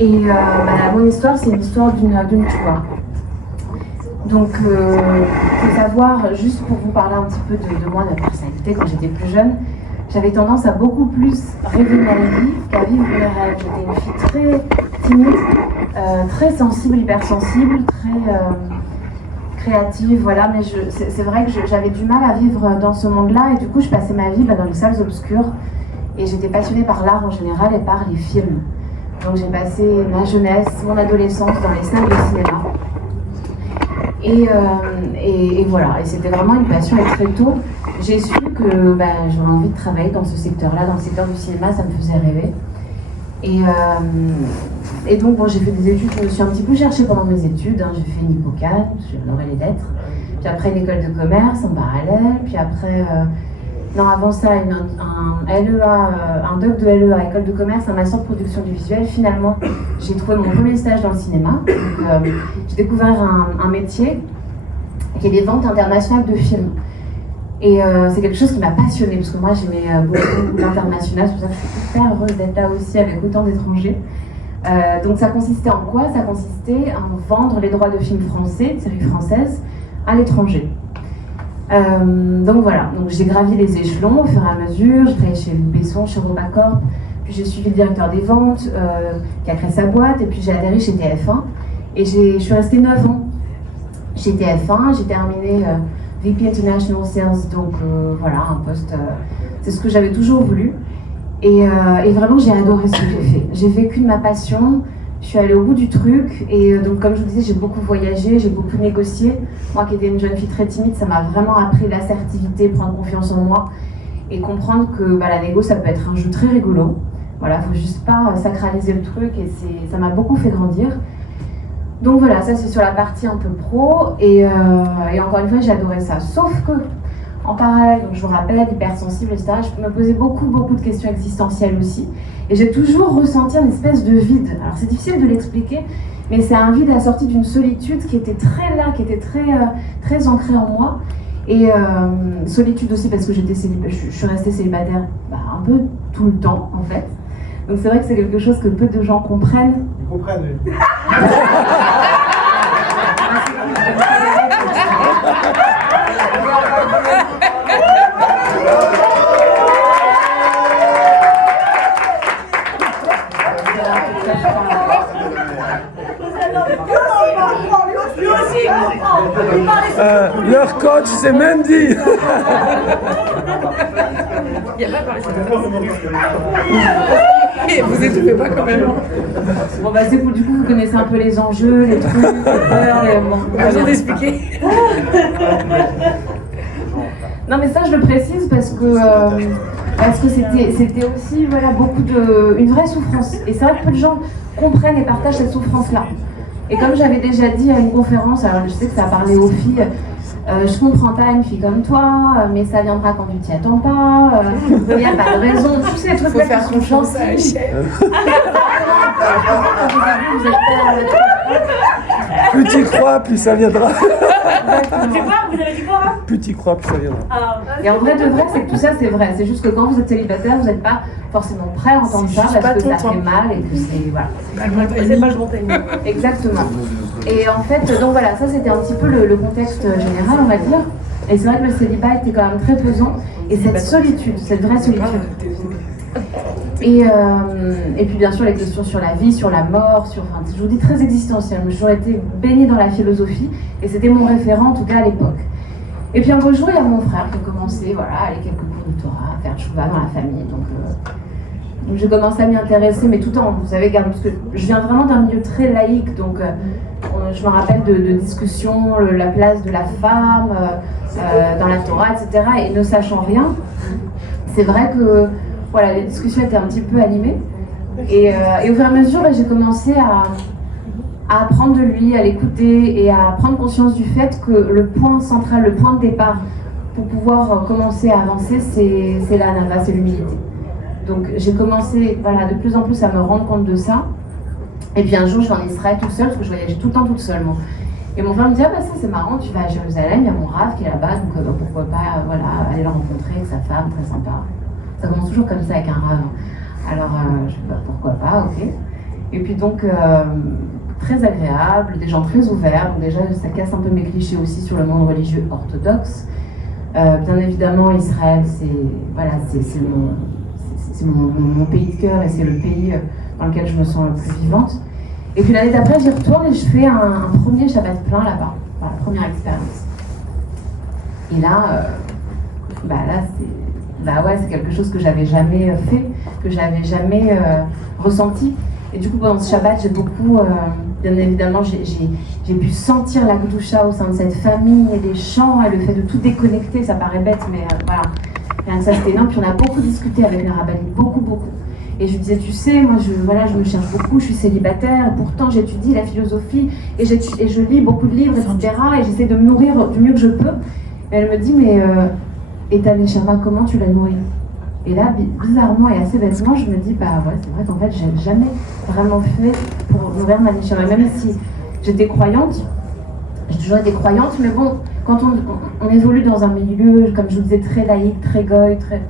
Et mon histoire, c'est une histoire d'une tueur. Donc, il faut savoir, juste pour vous parler un petit peu de moi, de ma personnalité, quand j'étais plus jeune, j'avais tendance à beaucoup plus rêver ma vie qu'à vivre mes rêves. J'étais une fille très timide, très sensible, hypersensible, très créative, voilà. Mais c'est vrai que j'avais du mal à vivre dans ce monde-là, et du coup, je passais ma vie dans les salles obscures. Et j'étais passionnée par l'art en général et par les films. Donc j'ai passé ma jeunesse, mon adolescence dans les salles de cinéma. Et voilà, et c'était vraiment une passion. Et très tôt, j'ai su que j'aurais envie de travailler dans ce secteur-là, dans le secteur du cinéma, ça me faisait rêver. Et donc j'ai fait des études, je me suis un petit peu cherchée pendant mes études, hein. J'ai fait une hippocane, j'ai adoré les lettres, puis après une école de commerce en parallèle, puis après... avant ça, un LEA, un doc de LEA, école de commerce, un master de production du visuel. Finalement, j'ai trouvé mon premier stage dans le cinéma. Donc, j'ai découvert un métier qui est les ventes internationales de films. Et c'est quelque chose qui m'a passionnée, parce que moi j'aimais beaucoup l'international, c'est pour ça que je suis hyper heureuse d'être là aussi avec autant d'étrangers. Donc ça consistait en quoi? Ça consistait à vendre les droits de films français, de séries françaises, à l'étranger. Donc voilà, donc j'ai gravi les échelons au fur et à mesure. J'ai travaillé chez Louis Besson, chez Robacorp, puis j'ai suivi le directeur des ventes qui a créé sa boîte, et puis j'ai atterri chez TF1 et je suis restée 9 ans chez TF1. J'ai terminé VP International Sales, donc voilà, un poste, c'est ce que j'avais toujours voulu, et vraiment j'ai adoré ce que j'ai fait. J'ai vécu de ma passion. Je suis allée au bout du truc, et donc comme je vous disais, j'ai beaucoup voyagé, j'ai beaucoup négocié. Moi qui étais une jeune fille très timide, ça m'a vraiment appris l'assertivité, prendre confiance en moi et comprendre que la négo, ça peut être un jeu très rigolo. Voilà, faut juste pas sacraliser le truc, et ça m'a beaucoup fait grandir. Donc voilà, ça c'est sur la partie un peu pro, et encore une fois, j'ai adoré ça. Sauf que, en parallèle, donc je vous rappelle, hypersensible, etc., je me posais beaucoup de questions existentielles aussi. Et j'ai toujours ressenti une espèce de vide. Alors c'est difficile de l'expliquer, mais c'est un vide assorti d'une solitude qui était très là, qui était très ancrée en moi. Et solitude aussi parce que je suis restée célibataire un peu tout le temps, en fait. Donc c'est vrai que c'est quelque chose que peu de gens comprennent. Ils comprennent, oui. Leur coach, c'est Mandy. Il n'y a pas parlé de vous étouffez pas quand même. Bon c'est cool, du coup vous connaissez un peu les enjeux, les trucs, les peurs, Pas besoin d'expliquer. Non mais ça je le précise parce que c'était aussi une vraie souffrance. Et c'est vrai que peu de gens comprennent et partagent cette souffrance-là. Et comme j'avais déjà dit à une conférence, alors je sais que ça a parlé aux filles, je comprends pas une fille comme toi, mais ça viendra quand tu t'y attends pas, il n'y a pas de raison, tous ces trucs-là qui sont confiance à la chef. Plus tu crois, plus ça viendra. C'est quoi? Vous avez dit quoi? Plus tu crois, plus ça viendra. Et en vrai de vrai, c'est que tout ça c'est vrai. C'est juste que quand vous êtes célibataire, vous n'êtes pas forcément prêt à entendre ça parce que ça fait mal et que c'est voilà. C'est pas le bon timing. Exactement. Et en fait, donc voilà, ça c'était un petit peu le contexte général, on va dire. Et c'est vrai que le célibat était quand même très pesant. Et cette solitude, cette vraie solitude. Et puis bien sûr les questions sur la vie, sur la mort, je vous dis très existentielles. J'ai toujours été baignée dans la philosophie et c'était mon référent en tout cas à l'époque. Et puis un beau jour, il y a mon frère qui a commencé à aller quelques cours de Torah, à faire tchouva dans la famille. Donc j'ai commencé à m'y intéresser, mais tout en, vous savez, parce que je viens vraiment d'un milieu très laïque, donc je me rappelle de discussions, la place de la femme dans la Torah, etc. Et ne sachant rien, c'est vrai que les discussions étaient un petit peu animées. Et au fur et à mesure, j'ai commencé à apprendre de lui, à l'écouter et à prendre conscience du fait que le point central, le point de départ pour pouvoir commencer à avancer, c'est la nava, c'est l'humilité. Donc j'ai commencé de plus en plus à me rendre compte de ça. Et puis un jour, je suis en Israël toute seule, parce que je voyageais tout le temps toute seule. Moi. Et mon frère me dit, ça c'est marrant, tu vas à Jérusalem, il y a mon Rav qui est là-bas, donc pourquoi pas aller le rencontrer avec sa femme, très sympa. Ça commence toujours comme ça avec un Rav. Alors je dis, pourquoi pas, ok. Et puis donc, très agréable, des gens très ouverts. Donc déjà, ça casse un peu mes clichés aussi sur le monde religieux orthodoxe. Bien évidemment, Israël, c'est mon pays de cœur et c'est le pays dans lequel je me sens le plus vivante. Et puis l'année d'après, j'y retourne et je fais un premier Shabbat plein là-bas. Voilà, première expérience. Et là, c'est quelque chose que j'avais jamais fait, que j'avais jamais ressenti. Et du coup, pendant ce Shabbat, j'ai beaucoup, bien évidemment, j'ai pu sentir la Kedusha au sein de cette famille et les chants et le fait de tout déconnecter, ça paraît bête, mais voilà. Rien que ça, c'était énorme. Puis on a beaucoup discuté avec la rabbinite, beaucoup. Et je lui disais, tu sais, moi, je me cherche beaucoup, je suis célibataire, pourtant j'étudie la philosophie et je lis beaucoup de livres, etc. Et j'essaie de me nourrir du mieux que je peux. Et elle me dit, mais et ta neshama, comment tu la nourris? Et là, bizarrement et assez bêtement, je me dis, bah ouais, c'est vrai qu'en fait, j'ai jamais vraiment fait pour nourrir ma neshama. Même si j'étais croyante, j'ai toujours été croyante, mais bon, quand on évolue dans un milieu, comme je vous disais, très laïque, très goy, très...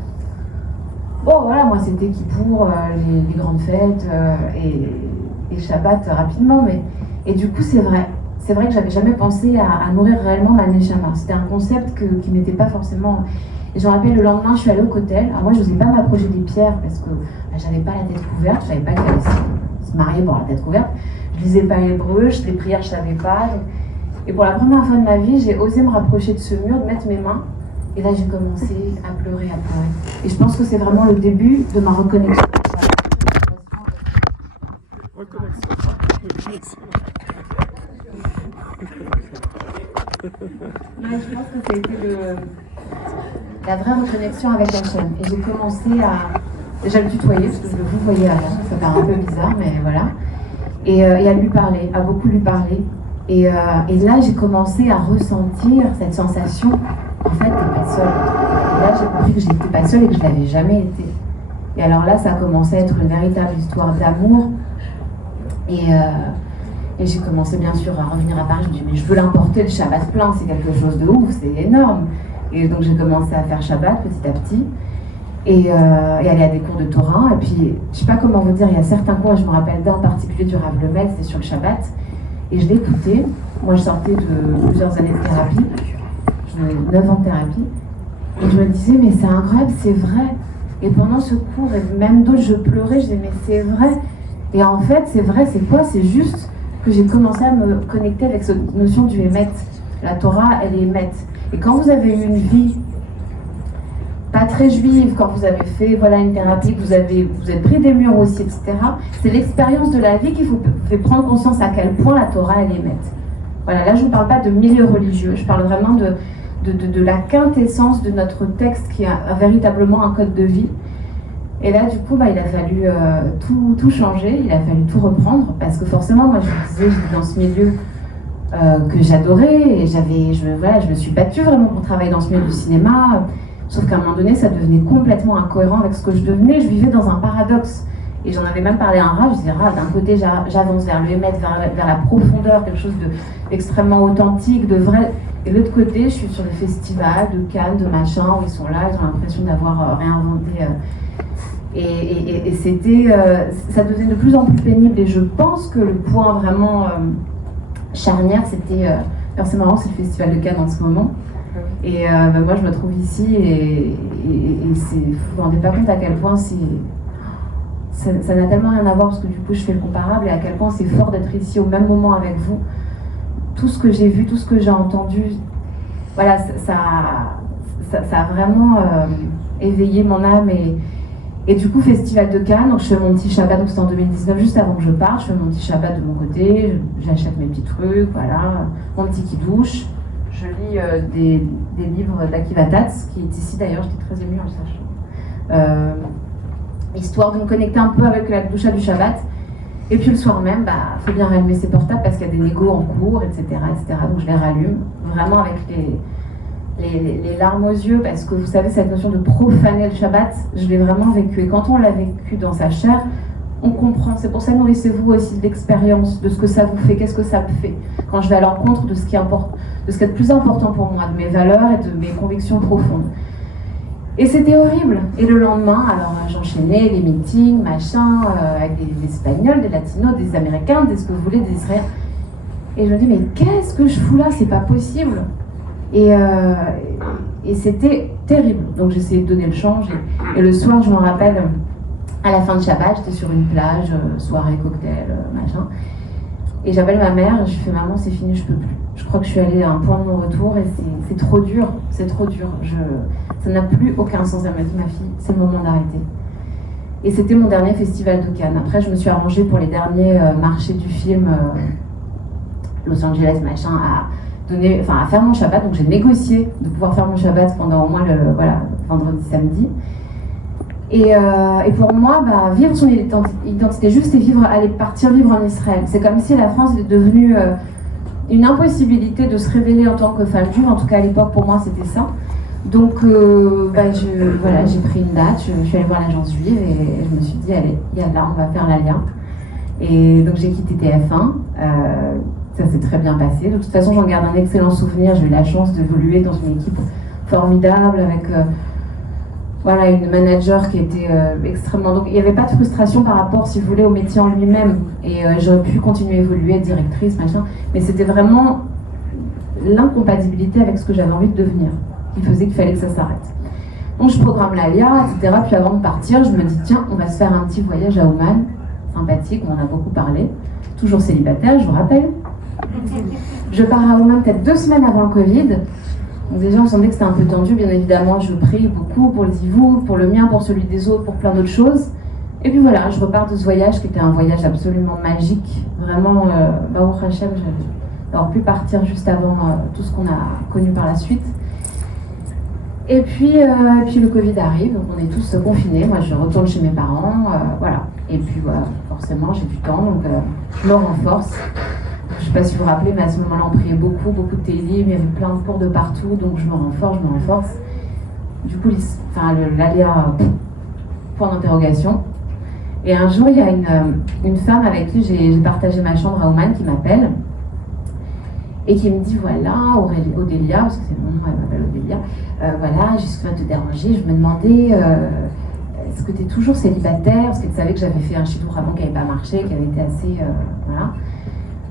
Bon, voilà, moi, c'était Kippour, les grandes fêtes et Shabbat rapidement, mais... Et du coup, c'est vrai que j'avais jamais pensé à nourrir réellement ma neshama. C'était un concept qui m'était pas forcément... Et je me rappelle, le lendemain, je suis allée au kotel. Alors moi, je n'osais pas m'approcher des pierres parce que j'avais pas la tête couverte. Je savais pas qu'il fallait se marier pour la tête couverte. Je lisais pas l'hébreu, les prières, je savais pas. Et pour la première fois de ma vie, j'ai osé me rapprocher de ce mur, de mettre mes mains. Et là, j'ai commencé à pleurer. Et je pense que c'est vraiment le début de ma reconnexion. Je pense que ça a été la vraie reconnexion avec Hachem. Et j'ai commencé à déjà le tutoyer, parce que je le vous voyais avant, ça paraît un peu bizarre, mais voilà. Et à lui parler, à beaucoup lui parler. Et là, j'ai commencé à ressentir cette sensation, en fait, t'es pas seule. Et là, j'ai compris que j'étais pas seule et que je l'avais jamais été. Et alors là, ça a commencé à être une véritable histoire d'amour. Et j'ai commencé bien sûr à revenir à Paris. Je me dis, mais je veux l'emporter le Shabbat plein, c'est quelque chose de ouf, c'est énorme. Et donc j'ai commencé à faire Shabbat petit à petit et aller à des cours de Torah. Et puis, je sais pas comment vous dire, il y a certains cours, et je me rappelle d'un en particulier du Rav Lemel, c'était sur le Shabbat. Et je l'écoutais. Moi, je sortais de plusieurs années de thérapie. J'avais 9 ans de thérapie. Et je me disais, mais c'est incroyable, c'est vrai. Et pendant ce cours, et même d'autres, je pleurais, je disais, mais c'est vrai. Et en fait, c'est vrai, c'est quoi? C'est juste que j'ai commencé à me connecter avec cette notion du émet. La Torah, elle est émet. Et quand vous avez eu une vie pas très juive, quand vous avez fait une thérapie, que vous êtes pris des murs aussi, etc., c'est l'expérience de la vie qui vous fait prendre conscience à quel point la Torah, elle est émet. Voilà, là, je ne parle pas de milieu religieux, je parle vraiment de la quintessence de notre texte qui a véritablement un code de vie. Et là, du coup, il a fallu tout changer, il a fallu tout reprendre, parce que forcément, moi, je vous disais, j'étais dans ce milieu que j'adorais, et je me suis battue vraiment pour travailler dans ce milieu du cinéma, sauf qu'à un moment donné, ça devenait complètement incohérent avec ce que je devenais. Je vivais dans un paradoxe, et j'en avais même parlé à un Rav. Je disais, Rav, d'un côté, j'avance vers le émettre, vers la profondeur, quelque chose d'extrêmement authentique, de vrai, et de l'autre côté, je suis sur les festivals de Cannes, de machin, où ils sont là, ils ont l'impression d'avoir réinventé... Et c'était, ça devenait de plus en plus pénible. Et je pense que le point vraiment charnière, c'était, c'est marrant, c'est le festival de Cannes en ce moment. Et moi, je me trouve ici et vous vous rendez pas compte à quel point ça n'a tellement rien à voir, parce que du coup, je fais le comparable, et à quel point c'est fort d'être ici au même moment avec vous. Tout ce que j'ai vu, tout ce que j'ai entendu, voilà, ça a vraiment éveillé mon âme. Et du coup, Festival de Cannes, donc je fais mon petit Shabbat, donc c'était en 2019, juste avant que je parte, je fais mon petit Shabbat de mon côté, j'achète mes petits trucs, voilà, mon petit kidouche. Je lis des livres d'Akiva Tatz, qui est ici d'ailleurs, j'étais très émue en le sachant. Histoire de me connecter un peu avec la Kedusha du Shabbat. Et puis le soir même, faut bien rallumer ses portables parce qu'il y a des négos en cours, etc., etc. Donc je les rallume, vraiment avec les larmes aux yeux, parce que vous savez, cette notion de profaner le Shabbat, je l'ai vraiment vécu. Et quand on l'a vécu dans sa chair, on comprend. C'est pour ça, nourrissez-vous aussi de l'expérience, de ce que ça vous fait, qu'est-ce que ça me fait. Quand je vais à l'encontre de ce qui est le plus important pour moi, de mes valeurs et de mes convictions profondes. Et c'était horrible. Et le lendemain, alors j'enchaînais les meetings, machin, avec des Espagnols, des Latinos, des Américains, des ce que vous voulez, des Israéliens. Et je me dis, mais qu'est-ce que je fous là? C'est pas possible. Et c'était terrible. Donc j'essayais de donner le change. Et le soir, je me rappelle, à la fin de Shabbat, j'étais sur une plage, soirée, cocktail, machin. Et j'appelle ma mère, je lui fais, maman, c'est fini, je peux plus. Je crois que je suis allée à un point de non-retour et c'est trop dur, c'est trop dur. Ça n'a plus aucun sens. Elle m'a dit, ma fille, c'est le moment d'arrêter. Et c'était mon dernier festival de Cannes. Après, je me suis arrangée pour les derniers marchés du film Los Angeles, machin, à faire mon Shabbat. Donc j'ai négocié de pouvoir faire mon Shabbat pendant au moins le vendredi, samedi. Et pour moi, vivre son identité juste et partir vivre en Israël. C'est comme si la France était devenue une impossibilité de se révéler en tant que femme juive. En tout cas, à l'époque, pour moi, c'était ça. Donc, j'ai pris une date, je suis allée voir l'agence juive et je me suis dit, allez, là, on va faire l'Alien. Et donc, j'ai quitté TF1. Ça s'est très bien passé. De toute façon, j'en garde un excellent souvenir. J'ai eu la chance d'évoluer dans une équipe formidable avec... une manager qui était extrêmement... Donc il n'y avait pas de frustration par rapport, si vous voulez, au métier en lui-même. Et j'aurais pu continuer à évoluer, directrice, machin. Mais c'était vraiment l'incompatibilité avec ce que j'avais envie de devenir qui faisait qu'il fallait que ça s'arrête. Donc je programme l'Alia, etc. Puis avant de partir, je me dis, tiens, on va se faire un petit voyage à Oman. Sympathique, on en a beaucoup parlé. Toujours célibataire, je vous rappelle. Je pars à Oman peut-être 2 semaines avant le Covid. Donc déjà, on sentait que c'était un peu tendu, bien évidemment, je prie beaucoup pour le Zivouk, pour le mien, pour celui des autres, pour plein d'autres choses. Et puis voilà, je repars de ce voyage qui était un voyage absolument magique. Vraiment, Baruch Hashem, d'avoir pu partir juste avant tout ce qu'on a connu par la suite. Et puis le Covid arrive, donc on est tous confinés. Moi, je retourne chez mes parents, voilà. Et puis forcément, j'ai du temps, donc je me renforce. Je ne sais pas si vous vous rappelez, mais à ce moment-là, on priait beaucoup de télévisions, il y avait plein de cours de partout, donc je me renforce. Du coup, l'Alia, point d'interrogation. Et un jour, il y a une femme avec qui j'ai partagé ma chambre à Oman qui m'appelle et qui me dit, voilà, Odélia, parce que c'est mon nom, elle m'appelle Odélia, voilà, jusqu'à te déranger, je me demandais, est-ce que tu es toujours célibataire? Parce qu'elle savait que j'avais fait un chidour avant qui n'avait pas marché, qui avait été assez, voilà.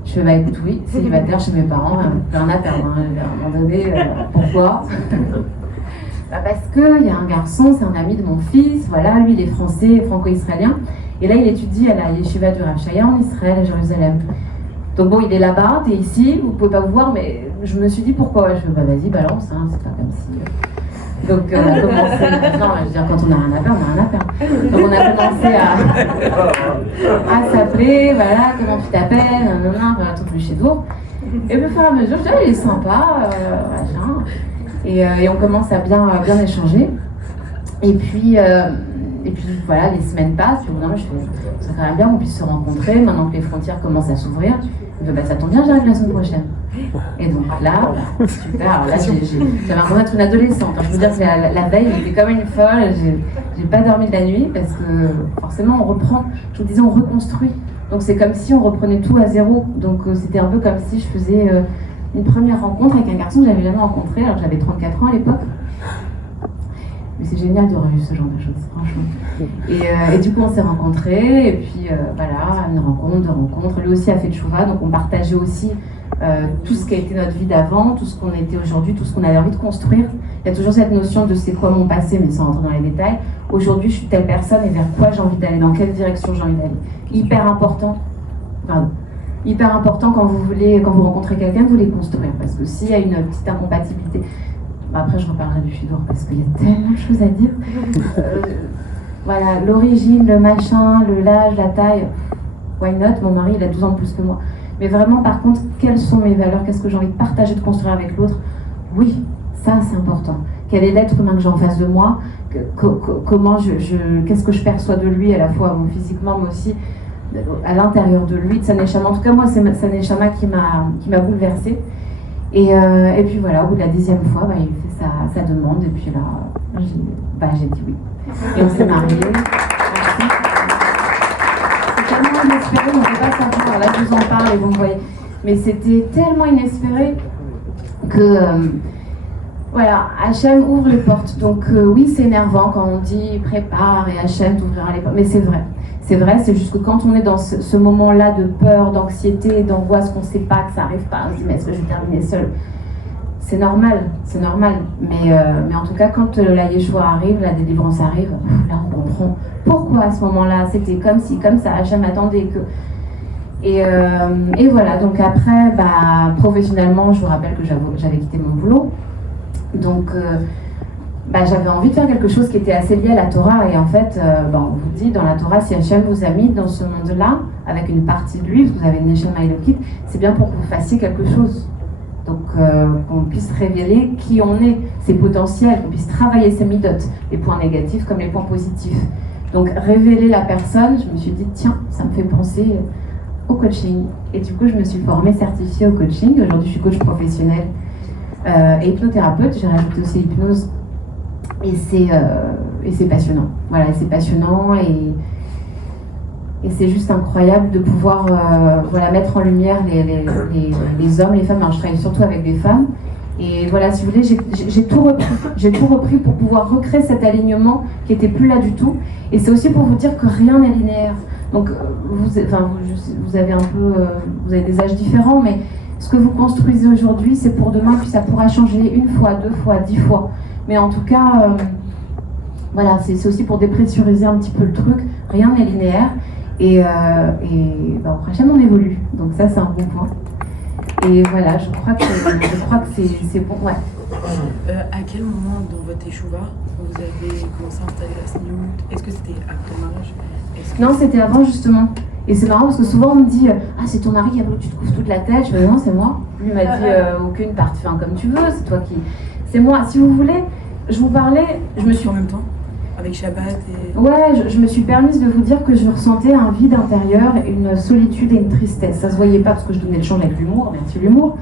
Je fais, écoute, oui, célibataire chez mes parents, rien à perdre, hein. À un moment donné, pourquoi? Parce qu'il y a un garçon, c'est un ami de mon fils, voilà, lui il est français, franco-israélien, et là il étudie à la yeshiva du Rav Shaya en Israël, à Jérusalem. Donc bon, il est là-bas, t'es ici, vous pouvez pas vous voir, mais je me suis dit pourquoi? Je fais, vas-y, balance, hein, c'est pas comme si... Donc on a commencé, non, je veux dire, quand on a rien à perdre, on a rien à perdre. Donc on a commencé à s'appeler, voilà, comment tu t'appelles, voilà, tout le chez-dour. Et puis au fur et à mesure, je dis, il est sympa, machin. Et on commence à bien échanger. Et puis voilà, les semaines passent, puis je fais, ça serait bien qu'on puisse se rencontrer, maintenant que les frontières commencent à s'ouvrir. Je dis, ça tombe bien, j'arrive la semaine prochaine. Et donc là, super, alors là j'avais l'impression d'être une adolescente. Je veux dire que la veille, j'étais comme une folle, j'ai pas dormi de la nuit parce que forcément on reprend, je vous disais, on reconstruit. Donc c'est comme si on reprenait tout à zéro. Donc c'était un peu comme si je faisais une première rencontre avec un garçon que j'avais jamais rencontré, alors que j'avais 34 ans à l'époque. Mais c'est génial de revivre ce genre de choses, franchement. Et du coup, on s'est rencontrés, et puis voilà, une rencontre, 2 rencontres. Lui aussi a fait tchouva, donc on partageait aussi tout ce qui a été notre vie d'avant, tout ce qu'on était aujourd'hui, tout ce qu'on avait envie de construire. Il y a toujours cette notion de c'est quoi mon passé, mais sans rentrer dans les détails. Aujourd'hui, je suis telle personne et vers quoi j'ai envie d'aller, dans quelle direction j'ai envie d'aller. Hyper important quand vous rencontrez quelqu'un, vous les construire. Parce que s'il y a une petite incompatibilité, après je reparlerai du Chidor parce qu'il y a tellement de choses à dire. Voilà, l'origine, le machin, l'âge, la taille, why not? Mon mari il a 12 ans de plus que moi. Mais vraiment, par contre, quelles sont mes valeurs? Qu'est-ce que j'ai envie de partager, de construire avec l'autre? Oui, ça c'est important. Quel est l'être humain que j'ai en face de moi? Comment qu'est-ce que je perçois de lui, à la fois physiquement, mais aussi à l'intérieur de lui, de sa neshama. En tout cas, moi, c'est sa neshama qui m'a bouleversée. Et puis voilà, au bout de la 10e fois, il fait sa demande, et puis là, j'ai dit oui. Et on s'est mariés. C'est tellement inespéré, on ne peut pas savoir. Là, je vous en parle et vous me voyez. Mais c'était tellement inespéré que Voilà, Hachem ouvre les portes. Donc oui, c'est énervant quand on dit prépare et Hachem t'ouvrira les portes. Mais c'est vrai. C'est vrai, c'est juste que quand on est dans ce moment-là de peur, d'anxiété, d'angoisse, qu'on ne sait pas, que ça n'arrive pas, on se dit mais est-ce que je vais terminer seule? C'est normal, c'est normal. Mais en tout cas, quand la Yeshua arrive, la délivrance arrive, là on comprend pourquoi à ce moment-là, c'était comme si, comme ça, Hachem attendait que... Et voilà, donc après, professionnellement, je vous rappelle que j'avais quitté mon boulot. Donc, j'avais envie de faire quelque chose qui était assez lié à la Torah. Et en fait, on vous dit, dans la Torah, si Hachem vous a mis dans ce monde-là, avec une partie de lui, parce que vous avez une Neshama Elokit, c'est bien pour que vous fassiez quelque chose. Donc, qu'on puisse révéler qui on est, ses potentiels, qu'on puisse travailler ses midotes, les points négatifs comme les points positifs. Donc, révéler la personne, je me suis dit, tiens, ça me fait penser au coaching. Et du coup, je me suis formée, certifiée au coaching. Aujourd'hui, je suis coach professionnel et hypnothérapeute. J'ai rajouté aussi l'hypnose. Et c'est passionnant. Voilà, c'est passionnant et c'est juste incroyable de pouvoir mettre en lumière les hommes, les femmes. Alors, je travaille surtout avec des femmes. Et voilà, si vous voulez, j'ai tout repris. J'ai tout repris pour pouvoir recréer cet alignement qui n'était plus là du tout. Et c'est aussi pour vous dire que rien n'est linéaire. Donc, vous avez un peu, vous avez des âges différents, mais ce que vous construisez aujourd'hui, c'est pour demain, puis ça pourra changer 1 fois, 2 fois, 10 fois. Mais en tout cas, voilà, c'est aussi pour dépressuriser un petit peu le truc. Rien n'est linéaire. Et au prochain, on évolue. Donc ça, c'est un bon point. Et voilà, je crois que c'est bon, ouais. À quel moment dans votre échouva vous avez commencé à installer la sniout? Est-ce que c'était après le mariage? Non, c'était avant justement. Et c'est marrant parce que souvent on me dit ah, c'est ton mari qui a voulu que tu te couvres toute la tête. Je me dis non, c'est moi. Lui m'a dit aucune partie, comme tu veux, c'est toi qui. C'est moi. Si vous voulez, je vous parlais, je me suis. En même temps avec Shabbat et... Ouais, je me suis permise de vous dire que je ressentais un vide intérieur, une solitude et une tristesse. Ça se voyait pas parce que je donnais le change avec l'humour, merci l'humour.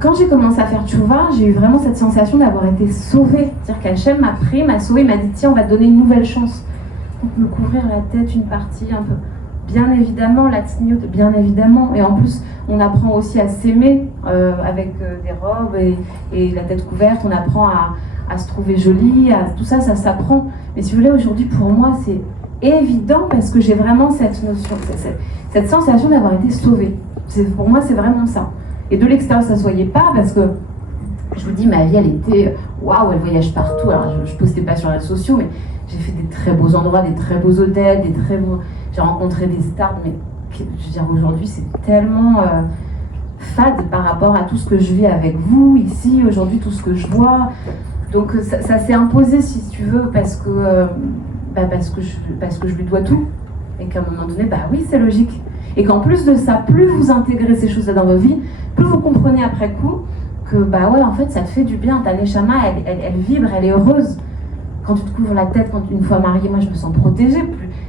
Quand j'ai commencé à faire tchouva, j'ai eu vraiment cette sensation d'avoir été sauvée. C'est-à-dire qu'Hachem m'a pris, m'a sauvée, m'a dit tiens, on va te donner une nouvelle chance. Donc me couvrir la tête, une partie un peu. Bien évidemment, la tsniout, bien évidemment. Et en plus, on apprend aussi à s'aimer avec des robes et la tête couverte. On apprend à se trouver jolie, tout ça, ça s'apprend. Mais si vous voulez, aujourd'hui, pour moi, c'est évident parce que j'ai vraiment cette notion, cette sensation d'avoir été sauvée. Pour moi, c'est vraiment ça. Et de l'extérieur, ça ne se voyait pas parce que, je vous dis, ma vie, elle était, waouh, elle voyage partout. Alors, je ne postais pas sur les réseaux sociaux, mais j'ai fait des très beaux endroits, des très beaux hôtels, j'ai rencontré des stars, mais je veux dire, aujourd'hui, c'est tellement fade par rapport à tout ce que je vis avec vous, ici, aujourd'hui, tout ce que je vois. Donc ça s'est imposé, si tu veux, parce que je lui dois tout. Et qu'à un moment donné, oui, c'est logique. Et qu'en plus de ça, plus vous intégrez ces choses-là dans vos vies, plus vous comprenez après coup que, en fait, ça te fait du bien. Ta neshama, elle vibre, elle est heureuse. Quand tu te couvres la tête, quand une fois mariée, moi, je me sens protégée.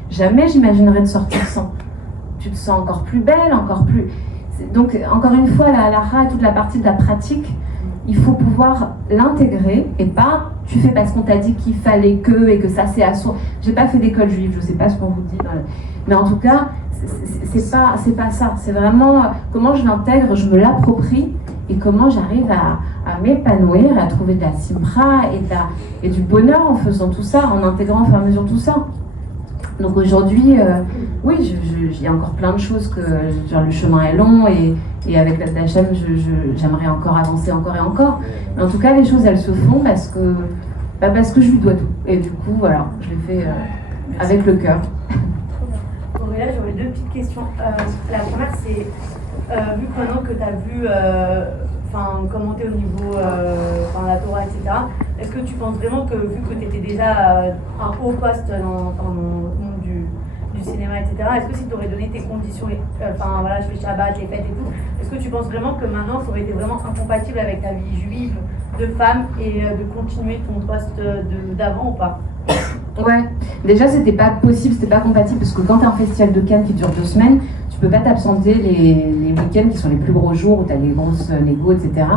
Jamais j'imaginerais de sortir sans. Tu te sens encore plus belle, encore plus... Donc, encore une fois, la halakha et toute la partie de la pratique, il faut pouvoir l'intégrer et pas tu fais parce qu'on t'a dit qu'il fallait que et que ça c'est à soi. J'ai pas fait d'école juive, je sais pas ce qu'on vous dit, mais en tout cas c'est pas ça. C'est vraiment comment je l'intègre, je me l'approprie et comment j'arrive à m'épanouir, à trouver de la simra et du bonheur en faisant tout ça, en intégrant au fur et à mesure tout ça. Donc aujourd'hui, oui, il y a encore plein de choses que le chemin est long et avec la Hachem, j'aimerais encore avancer encore et encore. Mais en tout cas, les choses, elles se font parce que je lui dois tout. Et du coup, voilà, je l'ai fait avec le cœur. Aurélia, j'aurais 2 petites questions. La première, c'est, vu que maintenant que tu as vu commenter au niveau la Torah, etc., est-ce que tu penses vraiment que, vu que tu étais déjà un haut poste dans le monde du cinéma, etc., est-ce que si tu aurais donné tes conditions, je fais Shabbat, les fêtes et tout, est-ce que tu penses vraiment que maintenant ça aurait été vraiment incompatible avec ta vie juive de femme et de continuer ton poste d'avant ou pas? Ouais, déjà c'était pas possible, c'était pas compatible parce que quand t'as un festival de Cannes qui dure 2 semaines, tu peux pas t'absenter les week-ends qui sont les plus gros jours où t'as les grosses négos, etc.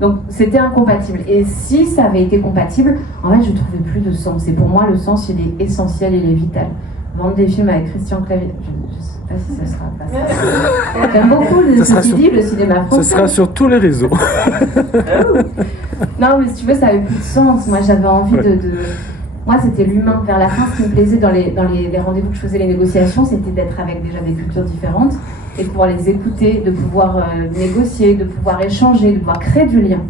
Donc c'était incompatible. Et si ça avait été compatible, en fait je trouvais plus de sens. Et pour moi le sens il est essentiel, il est vital. Vendre des films avec Christian Clavier, je sais pas si ça sera pas ça. J'aime beaucoup le cinéma français. Ce sera sur tous les réseaux. Non, mais si tu veux, ça avait plus de sens. Moi, j'avais envie de... Moi, c'était l'humain. Vers la fin, ce qui me plaisait dans les rendez-vous que je faisais, les négociations, c'était d'être avec déjà des cultures différentes et de pouvoir les écouter, de pouvoir négocier, de pouvoir échanger, de pouvoir créer du lien.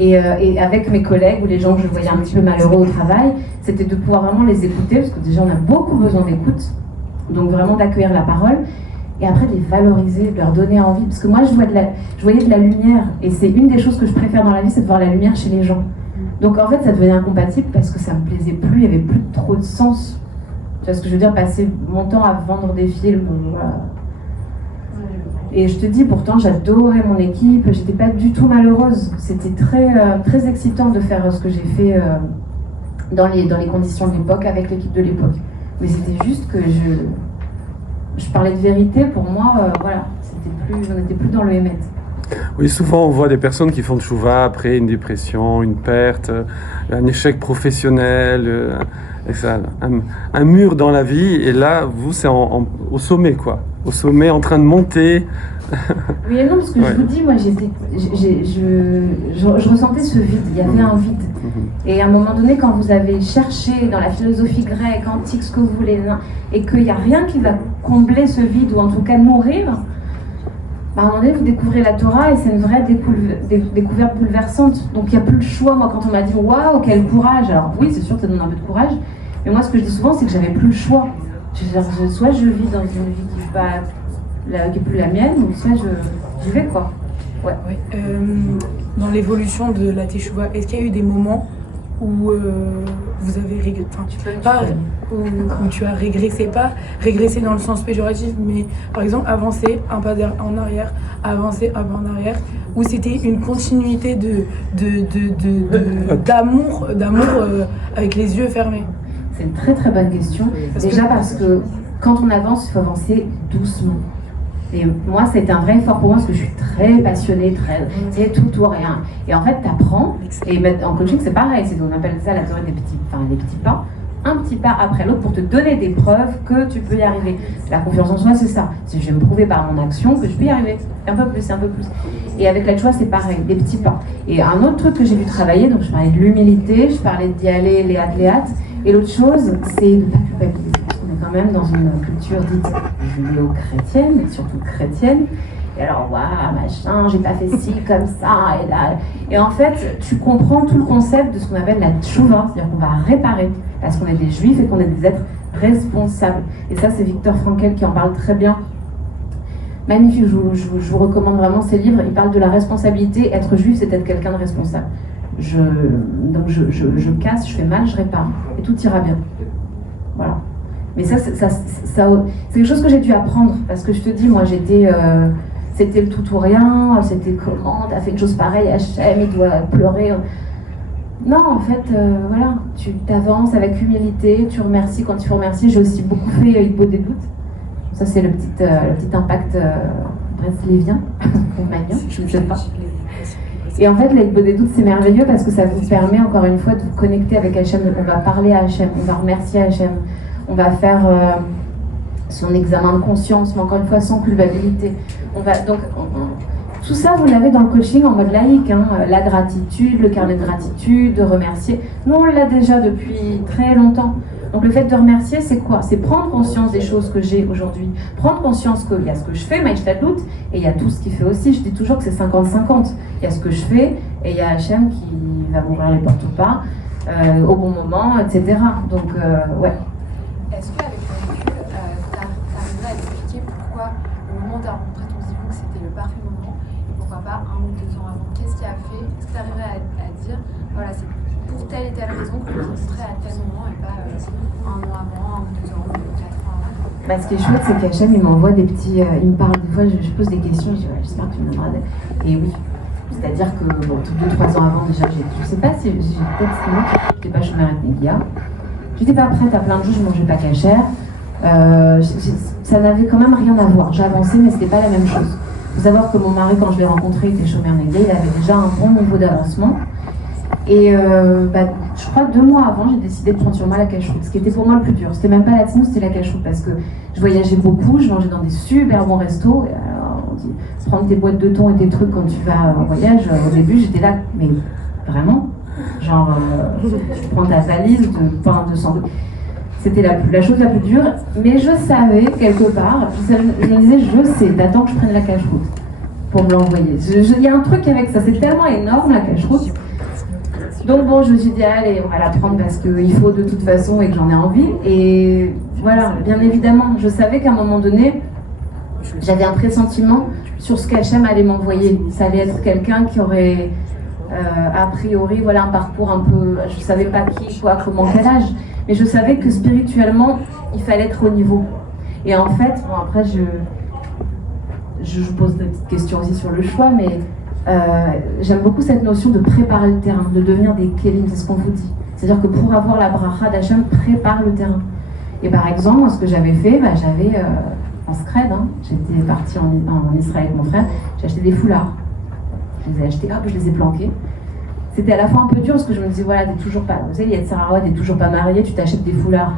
Et avec mes collègues ou les gens que je voyais un petit peu malheureux au travail, c'était de pouvoir vraiment les écouter, parce que déjà, on a beaucoup besoin d'écoute. Donc, vraiment d'accueillir la parole. Et après, de les valoriser, de leur donner envie. Parce que moi, je voyais de la lumière. Et c'est une des choses que je préfère dans la vie, c'est de voir la lumière chez les gens. Donc en fait, ça devenait incompatible parce que ça me plaisait plus, il n'y avait plus trop de sens. Tu vois ce que je veux dire, passer mon temps à vendre des films, voilà. Et je te dis, pourtant, j'adorais mon équipe, j'étais pas du tout malheureuse. C'était très excitant de faire ce que j'ai fait dans les conditions de l'époque, avec l'équipe de l'époque. Mais c'était juste que je parlais de vérité, pour moi, voilà, on n'était plus dans le émet. Oui, souvent on voit des personnes qui font de tchouva après une dépression, une perte, un échec professionnel, et ça, un mur dans la vie, et là, vous, c'est au sommet, quoi. Au sommet, en train de monter. Oui et non, parce que je vous dis, moi, je ressentais ce vide, il y avait un vide. Et à un moment donné, quand vous avez cherché dans la philosophie grecque, antique, ce que vous voulez, et qu'il n'y a rien qui va combler ce vide, ou en tout cas nourrir, à un moment donné, vous découvrez la Torah et c'est une vraie découverte bouleversante. Donc il n'y a plus le choix. Moi, quand on m'a dit waouh, quel courage, alors oui, c'est sûr que ça donne un peu de courage, mais moi, ce que je dis souvent, c'est que j'avais plus le choix. Soit je vis dans une vie qui n'est plus la mienne, ou soit j'y vais, quoi. Ouais. Oui. Dans l'évolution de la Teshuvah, est-ce qu'il y a eu des moments où vous avez où tu as régressé, pas régressé dans le sens péjoratif, mais par exemple avancer un pas en arrière, avancer un pas en arrière, où c'était une continuité d'amour avec les yeux fermés? C'est une très très bonne question. Parce que quand on avance, il faut avancer doucement. Et moi, ça a été un vrai effort pour moi parce que je suis très passionnée, c'est tout ou rien. Et en fait, t'apprends. Et en coaching, c'est pareil. On appelle ça la théorie des petits pas. Un petit pas après l'autre pour te donner des preuves que tu peux y arriver. La confiance en soi, c'est ça. Je vais me prouver par mon action que je peux y arriver. Un peu plus. Et avec la joie, c'est pareil, des petits pas. Et un autre truc que j'ai dû travailler, donc je parlais de l'humilité, je parlais d'y aller, léate. Et l'autre chose, c'est de ne pas culpabiliser. On est quand même dans une culture dite judéo-chrétienne, mais surtout chrétienne. Et alors, waouh, machin, j'ai pas fait ci, comme ça, et là. Et en fait, tu comprends tout le concept de ce qu'on appelle la tchouva, c'est-à-dire qu'on va réparer, parce qu'on est des juifs et qu'on est des êtres responsables. Et ça, c'est Viktor Frankl qui en parle très bien. Magnifique, je vous recommande vraiment ces livres. Il parle de la responsabilité. Être juif, c'est être quelqu'un de responsable. Donc je casse, je fais mal, je répare. Et tout ira bien. Voilà. Mais ça c'est quelque chose que j'ai dû apprendre. Parce que je te dis, moi, c'était le tout ou rien. C'était comment t'as fait une chose pareille, Hachem, il doit pleurer. Non, en fait, voilà. Tu t'avances avec humilité, tu remercies quand il faut remercier. J'ai aussi beaucoup fait Hibbo des doutes. Ça, c'est le petit impact breslévien, je ne sais pas. Et en fait, l'Hibbo des doutes, c'est merveilleux parce que ça vous permet, encore une fois, de vous connecter avec Hachem. On va parler à Hachem, on va remercier Hachem, on va faire son examen de conscience, mais encore une fois, sans culpabilité. Tout ça, vous l'avez dans le coaching en mode laïque, hein, la gratitude, le carnet de gratitude, de remercier. Nous, on l'a déjà depuis très longtemps. Donc le fait de remercier, c'est quoi? C'est prendre conscience des choses que j'ai aujourd'hui. Prendre conscience qu'il y a ce que je fais, Maïchtadlout, et il y a tout ce qu'il fait aussi. Je dis toujours que c'est 50-50. Il y a ce que je fais, et il y a Hachem qui va m'ouvrir les portes ou pas, au bon moment, etc. Donc, ouais. Est-ce qu'avec le recul, t'arriverais à expliquer pourquoi, au moment où t'as rencontré ton zivou, c'était le parfait moment, et pourquoi pas 1 ou 2 ans avant? Qu'est-ce qui a fait? Est-ce que t'arriverais à dire, voilà, c'est pour telle et telle raison que je me rencontrais à tel moment, et pas 1 an avant, 1 ou 2 ans, 4 ans avant? Bah, ce qui est chouette, c'est qu'Hachem, il m'envoie des petits... il me parle, des fois, je pose des questions, je dis, ouais, j'espère que tu me donneras des... Et oui. C'est-à-dire que, bon, 2-3 ans avant, déjà, je sais pas si j'ai peut-être estimé que je n'étais pas chômeur avec Negia. Je n'étais pas prête à plein de jours, je ne mangeais pas cachère. Ça n'avait quand même rien à voir. J'ai avancé, mais ce n'était pas la même chose. Il faut savoir que mon mari, quand je l'ai rencontré, était chômeur Negia, il avait déjà un bon niveau d'avancement. Et je crois 2 mois avant, j'ai décidé de prendre sur moi la cache-route, ce qui était pour moi le plus dur. C'était même pas la tznout, c'était la cache-route, parce que je voyageais beaucoup, je mangeais dans des super bons restos. Et alors, on dit, prendre tes boîtes de thon et tes trucs quand tu vas en voyage, au début j'étais là, mais vraiment. Genre, tu prends ta valise de pain de sang. C'était la chose la plus dure, mais je savais quelque part, je me disais, je sais, t'attends que je prenne la cache-route pour me l'envoyer. Il y a un truc avec ça, c'est tellement énorme la cache-route. Donc bon, je me suis dit, allez, on va la prendre parce qu'il faut de toute façon et que j'en ai envie. Et voilà, bien évidemment, je savais qu'à un moment donné, j'avais un pressentiment sur ce qu'Hachem allait m'envoyer. Ça allait être quelqu'un qui aurait, a priori, voilà, un parcours un peu, je savais pas qui, quoi, comment, quel âge. Mais je savais que spirituellement, il fallait être au niveau. Et en fait, bon, après, je pose des petites questions aussi sur le choix, mais j'aime beaucoup cette notion de préparer le terrain, de devenir des kélim, c'est ce qu'on vous dit. C'est-à-dire que pour avoir la bracha d'Hachem, prépare le terrain. Et par exemple, moi, ce que j'avais fait, j'avais, en scred, j'étais partie en Israël avec mon frère, j'ai acheté des foulards. Je les ai achetés, hop, je les ai planqués. C'était à la fois un peu dur parce que je me disais, voilà, t'es toujours pas, vous savez, il y a de Sarah, t'es toujours pas mariée, tu t'achètes des foulards,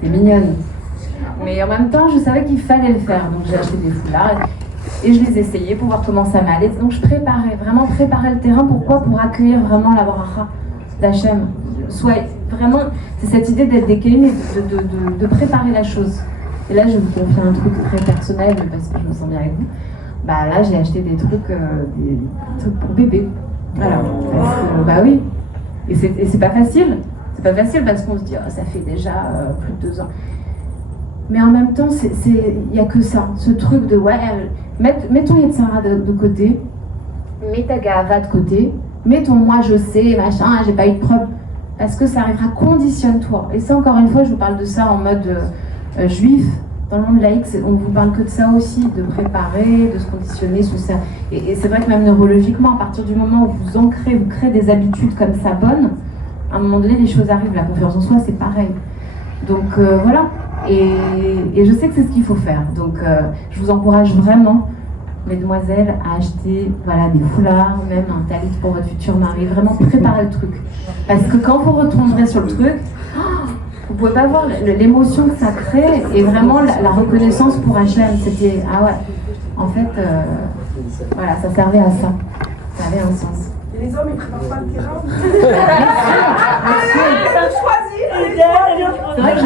t'es mignonne. Mais en même temps, je savais qu'il fallait le faire, donc j'ai acheté des foulards et je les essayais pour voir comment ça m'allait. Donc je préparais le terrain. Pourquoi ? Pour accueillir vraiment la bracha d'Hachem. Soit vraiment, c'est cette idée d'être des kélim et de préparer la chose. Et là, je vais vous confier un truc très personnel parce que je me sens bien avec vous. Là, j'ai acheté des trucs pour bébé. Voilà. Parce que, oui. Et c'est pas facile. C'est pas facile parce qu'on se dit, ça fait déjà plus de 2 ans. Mais en même temps, il n'y a que ça. Ce truc de, mets ton Yetzara de côté, mets ta Gahava de côté, mets ton moi je sais, machin, j'ai pas eu de preuve. Parce que ça arrivera, conditionne-toi. Et ça, encore une fois, je vous parle de ça en mode juif. Dans le monde laïque, on vous parle que de ça aussi, de préparer, de se conditionner sous ça. Et c'est vrai que même neurologiquement, à partir du moment où vous ancrez, vous créez des habitudes comme ça bonnes, à un moment donné, les choses arrivent. La confiance en soi, c'est pareil. Donc voilà. Et je sais que c'est ce qu'il faut faire. Donc je vous encourage vraiment, mesdemoiselles, à acheter des foulards, même un talit pour votre futur mari. Vraiment préparez le truc. Parce que quand vous retomberez sur le truc, vous pouvez pas voir l'émotion que ça crée et vraiment la reconnaissance pour Hachem. C'était, en fait, ça servait à ça. Ça avait un sens. Et les hommes, ils préparent pas le terrain. C'est vrai que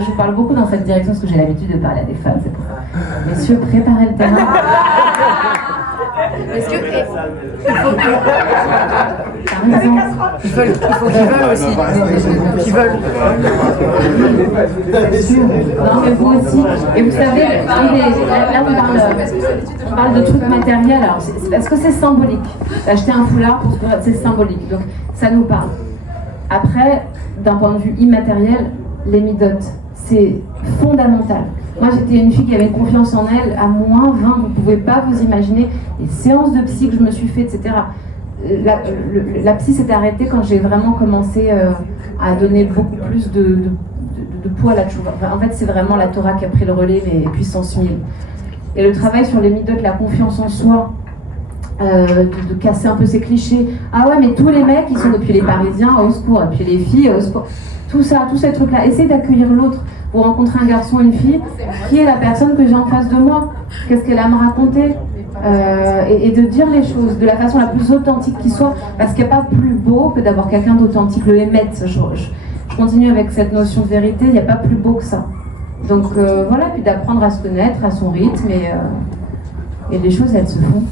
je parle beaucoup dans cette direction parce que j'ai l'habitude de parler à des femmes. C'est pour ça. Messieurs, préparez le terrain. Est-ce que Il faut qu'ils veulent aussi. Qu'ils veulent. Non, mais vous aussi. Et vous savez, là on parle de trucs matériels. Alors, c'est parce que c'est symbolique. D'acheter un foulard, c'est symbolique. Donc, ça nous parle. Après, d'un point de vue immatériel, les midotes, c'est fondamental. Moi, j'étais une fille qui avait une confiance en elle à moins 20, vous ne pouvez pas vous imaginer les séances de psy que je me suis fait, etc. La psy s'est arrêtée quand j'ai vraiment commencé à donner beaucoup plus de poids à la tchouva. En fait, c'est vraiment la Torah qui a pris le relais, mais puissance 1000. Et le travail sur les midotes, la confiance en soi, de casser un peu ces clichés. Ah ouais, mais tous les mecs, ils sont depuis les Parisiens, au secours, et puis les filles, au secours. Tout ça, tous ces trucs-là. Essayez d'accueillir l'autre. Vous rencontrez un garçon, une fille, qui est la personne que j'ai en face de moi. Qu'est-ce qu'elle a à me raconter et de dire les choses de la façon la plus authentique qui soit, parce qu'il n'y a pas plus beau que d'avoir quelqu'un d'authentique. Le émet, je continue avec cette notion de vérité, il n'y a pas plus beau que ça. Donc voilà, puis d'apprendre à se connaître, à son rythme, et les choses, elles se font.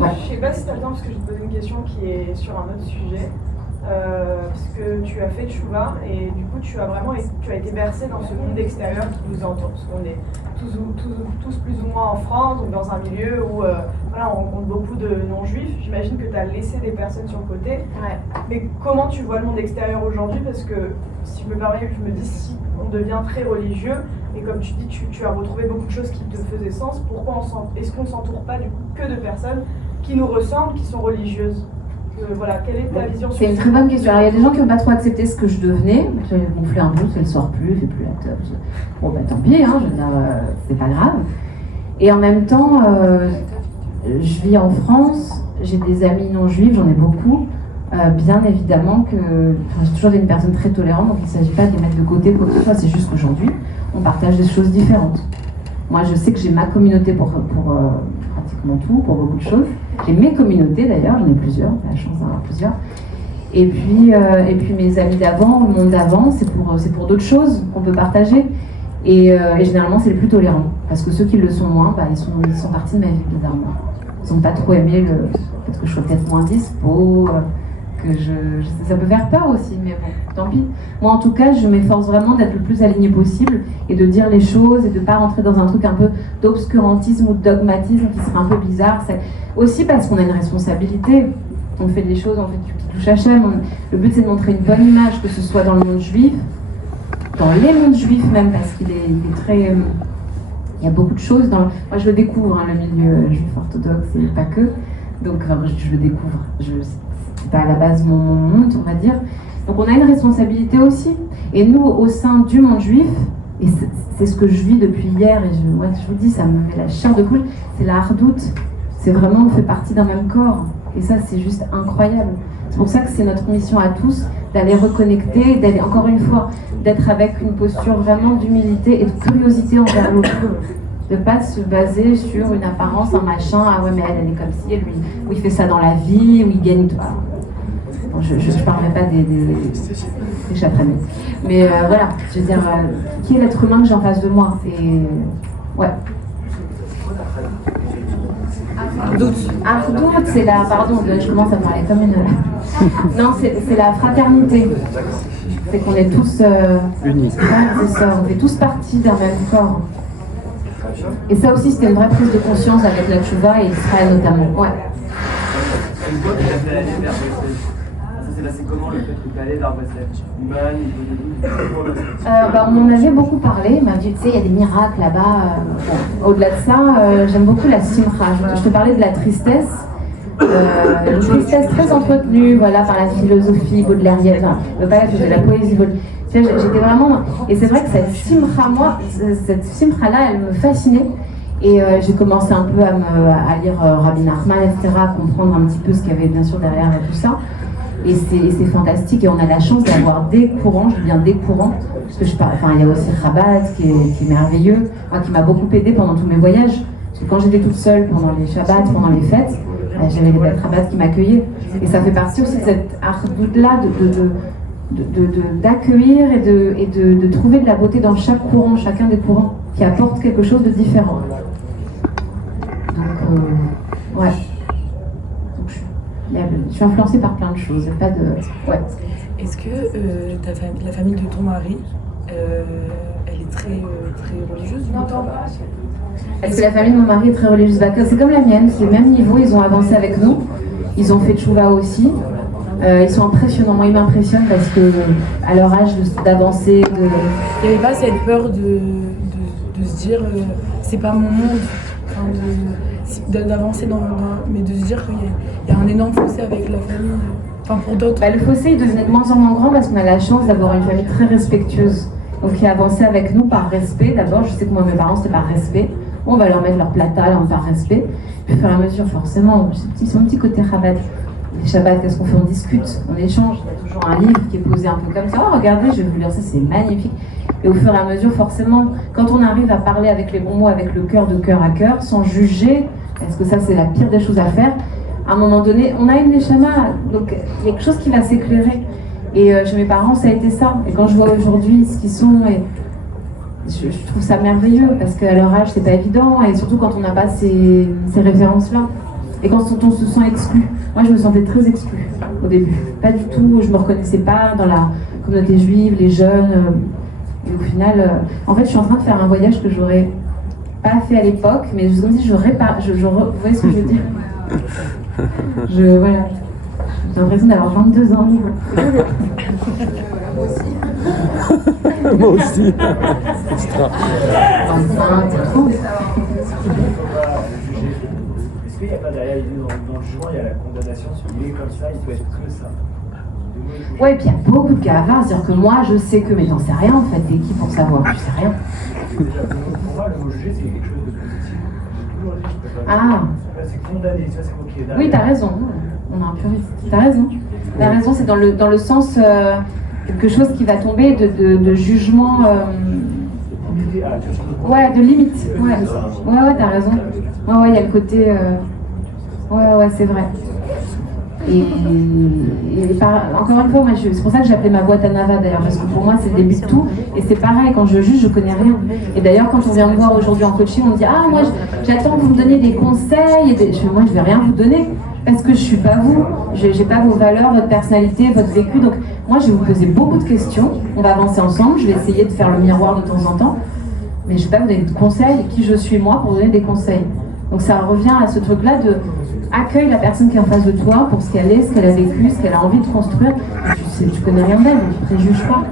Ouais. Je sais pas si tu as le temps, parce que je vais te poser une question qui est sur un autre sujet. Parce que tu as fait Tchouva et du coup tu as été bercé dans ce monde extérieur qui nous entoure, parce qu'on est tous plus ou moins en France, donc dans un milieu où on rencontre beaucoup de non-juifs. J'imagine que tu as laissé des personnes sur le côté. Ouais. Mais comment tu vois le monde extérieur aujourd'hui? Parce que si je me permets, je me dis, si on devient très religieux et comme tu dis, tu as retrouvé beaucoup de choses qui te faisaient sens, est-ce qu'on ne s'entoure pas du coup que de personnes qui nous ressemblent, qui sont religieuses? Voilà, quelle est ta vision sur ça? C'est une très bonne question. Alors, il y a des gens qui n'ont pas trop accepté ce que je devenais. J'avais gonflé un peu, elle ne sort plus, elle fait plus la top. Bon, tant pis, je veux dire, c'est pas grave. Et en même temps, je vis en France, j'ai des amis non juifs, j'en ai beaucoup. Bien évidemment que j'ai toujours été une personne très tolérante, donc il ne s'agit pas de les mettre de côté, quoi que ce soit. C'est juste qu'aujourd'hui, on partage des choses différentes. Moi, je sais que j'ai ma communauté pour pratiquement tout, pour beaucoup de choses. J'ai mes communautés d'ailleurs, j'en ai plusieurs, j'ai la chance d'en avoir plusieurs. Et puis mes amis d'avant, le monde d'avant, c'est pour d'autres choses qu'on peut partager. Et généralement, c'est les plus tolérants. Parce que ceux qui le sont moins, ils sont partis de ma vie, bizarrement. Ils n'ont pas trop aimé peut-être que je sois peut-être moins dispo, ça peut faire peur aussi, mais bon, tant pis. Moi, en tout cas, je m'efforce vraiment d'être le plus alignée possible et de dire les choses et de ne pas rentrer dans un truc un peu d'obscurantisme ou de dogmatisme qui serait un peu bizarre. C'est aussi parce qu'on a une responsabilité. On fait des choses, on fait du qui touche Hachem. Le but, c'est de montrer une bonne image, que ce soit dans le monde juif, dans les mondes juifs même, parce qu'il est très... il y a beaucoup de choses. Moi, je le découvre, le milieu juif orthodoxe, et pas que. Donc, je le découvre. C'est pas à la base mon monde, on va dire. Donc, on a une responsabilité aussi. Et nous, au sein du monde juif, et c'est ce que je vis depuis hier, et je vous dis, ça me met la chair de poule, c'est la hardoute. C'est vraiment, on fait partie d'un même corps. Et ça, c'est juste incroyable. C'est pour ça que c'est notre mission à tous d'aller reconnecter, d'aller, encore une fois, d'être avec une posture vraiment d'humilité et de curiosité envers l'autre. De ne pas se baser sur une apparence, un machin, ah ouais, mais elle est comme si, lui, où il fait ça dans la vie, où il gagne tout. Bon, je ne parlerai pas des chatramis. Mais voilà, je veux dire, qui est l'être humain que j'ai en face de moi? Et ouais. Ardout, c'est la... Pardon, je commence à parler comme une... Non, c'est la fraternité. C'est qu'on est tous... Unis. Ouais, c'est ça, on fait tous partie d'un même corps. Et ça aussi, c'était une vraie prise de conscience avec la Tchouva et Israël notamment. Ouais. Ça s'est passé comment le fait que tu allais vers Breslev? On m'en avait beaucoup parlé, il m'a dit, tu sais, il y a des miracles là-bas. Bon, au-delà de ça, j'aime beaucoup la simcha. Je te parlais de la tristesse. Une tristesse très entretenue, voilà, par la philosophie baudelairienne, pas la poésie baudelairienne. J'étais vraiment... Et c'est vrai que cette simcha-là, elle me fascinait. Et j'ai commencé un peu à lire Rabbi Nachman, etc., à comprendre un petit peu ce qu'il y avait bien sûr derrière et tout ça. Et c'est fantastique. Et on a la chance d'avoir des courants, je dis bien des courants, parce que il y a aussi Rabat qui est merveilleux, moi, qui m'a beaucoup aidé pendant tous mes voyages. Parce que quand j'étais toute seule pendant les Shabbats, pendant les fêtes, j'avais des belles Rabat qui m'accueillaient. Et ça fait partie aussi de cette ardoute-là d'accueillir et de trouver de la beauté dans chaque courant, chacun des courants, qui apporte quelque chose de différent. Donc, ouais. Donc, je suis influencée par plein de choses, pas de... Ouais. Est-ce que la famille de ton mari, elle est très religieuse? Non, pas. Est-ce que la famille de mon mari est très religieuse? C'est comme la mienne, c'est le même niveau, ils ont avancé avec nous, ils ont fait tchouva aussi. Ils sont impressionnants, moi ils m'impressionnent parce que à leur âge d'avancer, Il n'y avait pas cette peur de se dire c'est pas mon monde, d'avancer mais de se dire qu'il y a un énorme fossé avec la famille, pour d'autres. Le fossé il devenait de moins en moins grand parce qu'on a la chance d'avoir une famille très respectueuse. Donc qui a avancé avec nous par respect. D'abord, je sais que moi mes parents c'était par respect. On va leur mettre leur plata par respect. Puis au fur et à mesure, forcément, c'est mon petit côté rabat. Les Shabbats, qu'est-ce qu'on fait? On discute, on échange. Il y a toujours un livre qui est posé un peu comme ça. Oh, regardez, je vais vous lire ça, c'est magnifique. Et au fur et à mesure, forcément, quand on arrive à parler avec les bons mots, avec le cœur de cœur à cœur, sans juger, parce que ça, c'est la pire des choses à faire, à un moment donné, on a une neshama, donc il y a quelque chose qui va s'éclairer. Et chez mes parents, ça a été ça. Et quand je vois aujourd'hui ce qu'ils sont, je trouve ça merveilleux, parce qu'à leur âge, c'est pas évident, et surtout quand on n'a pas ces références-là. Et quand on se sent exclu. Moi, je me sentais très exclue au début. Pas du tout, je me reconnaissais pas dans la communauté juive, les jeunes. Et au final, en fait, je suis en train de faire un voyage que j'aurais pas fait à l'époque, mais je me dis, vous voyez ce que je veux dire? Voilà. J'ai l'impression d'avoir 22 ans. Moi aussi. Moi aussi. Extra. Est-ce qu'il n'y a pas derrière l'idée dans le jugement, il y a la condamnation, il est comme ça, il doit être que ça? Ouais, et puis il y a beaucoup de gavard, c'est-à-dire que moi je sais que, mais j'en sais rien en fait, t'es qui pour savoir? Je sais rien. Pour moi, le mot juger, c'est quelque chose de positif. Toujours dit, je peux pas. Ah. C'est condamné, ça c'est ok. Oui, t'as raison, on a un puriste. T'as raison. T'as raison, c'est dans le sens quelque chose qui va tomber de jugement. Ouais, de limite. Ouais, t'as raison. Ouais, il y a le côté. Ouais, c'est vrai. Encore une fois, moi, c'est pour ça que j'ai appelé ma boîte à Nava d'ailleurs, parce que pour moi c'est le début de tout, et c'est pareil, quand je juge, je connais rien. Et d'ailleurs, quand on vient me voir aujourd'hui en coaching, on me dit ah, moi j'attends que vous me donniez des conseils, moi je vais rien vous donner, parce que je suis pas vous, j'ai pas vos valeurs, votre personnalité, votre vécu, donc moi je vais vous poser beaucoup de questions, on va avancer ensemble, je vais essayer de faire le miroir de temps en temps, mais je vais pas vous donner de conseils, qui je suis moi pour vous donner des conseils. Donc ça revient à ce truc-là de accueille la personne qui est en face de toi pour ce qu'elle est, ce qu'elle a vécu, ce qu'elle a envie de construire. Tu connais rien d'elle, donc tu préjuges pas.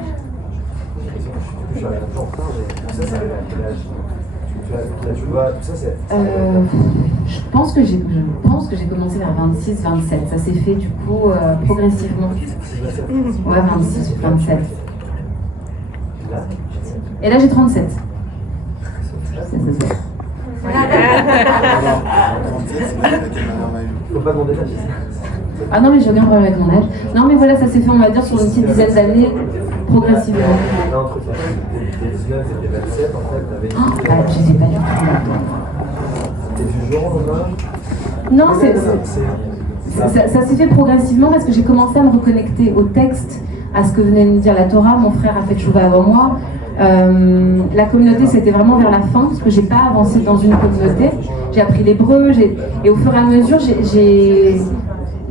Je pense que j'ai commencé vers 26, 27. Ça s'est fait du coup progressivement. Ouais, 26, 27. Et là j'ai 37. Faut pas demander l'âge. Ah non, mais j'ai aucun problème avec mon âge. Non, mais voilà, ça s'est fait, on va dire, sur une petite dizaine d'années, progressivement. Là, entre tes 19 et tes 27, en fait, t'avais. Je sais pas du tout. T'es du jour au lendemain? Non, ça s'est fait progressivement parce que j'ai commencé à me reconnecter au texte, à ce que venait de me dire la Torah. Mon frère a fait Tchouva avant moi. La communauté, c'était vraiment vers la fin, parce que j'ai pas avancé dans une communauté. J'ai appris l'hébreu, et au fur et à mesure,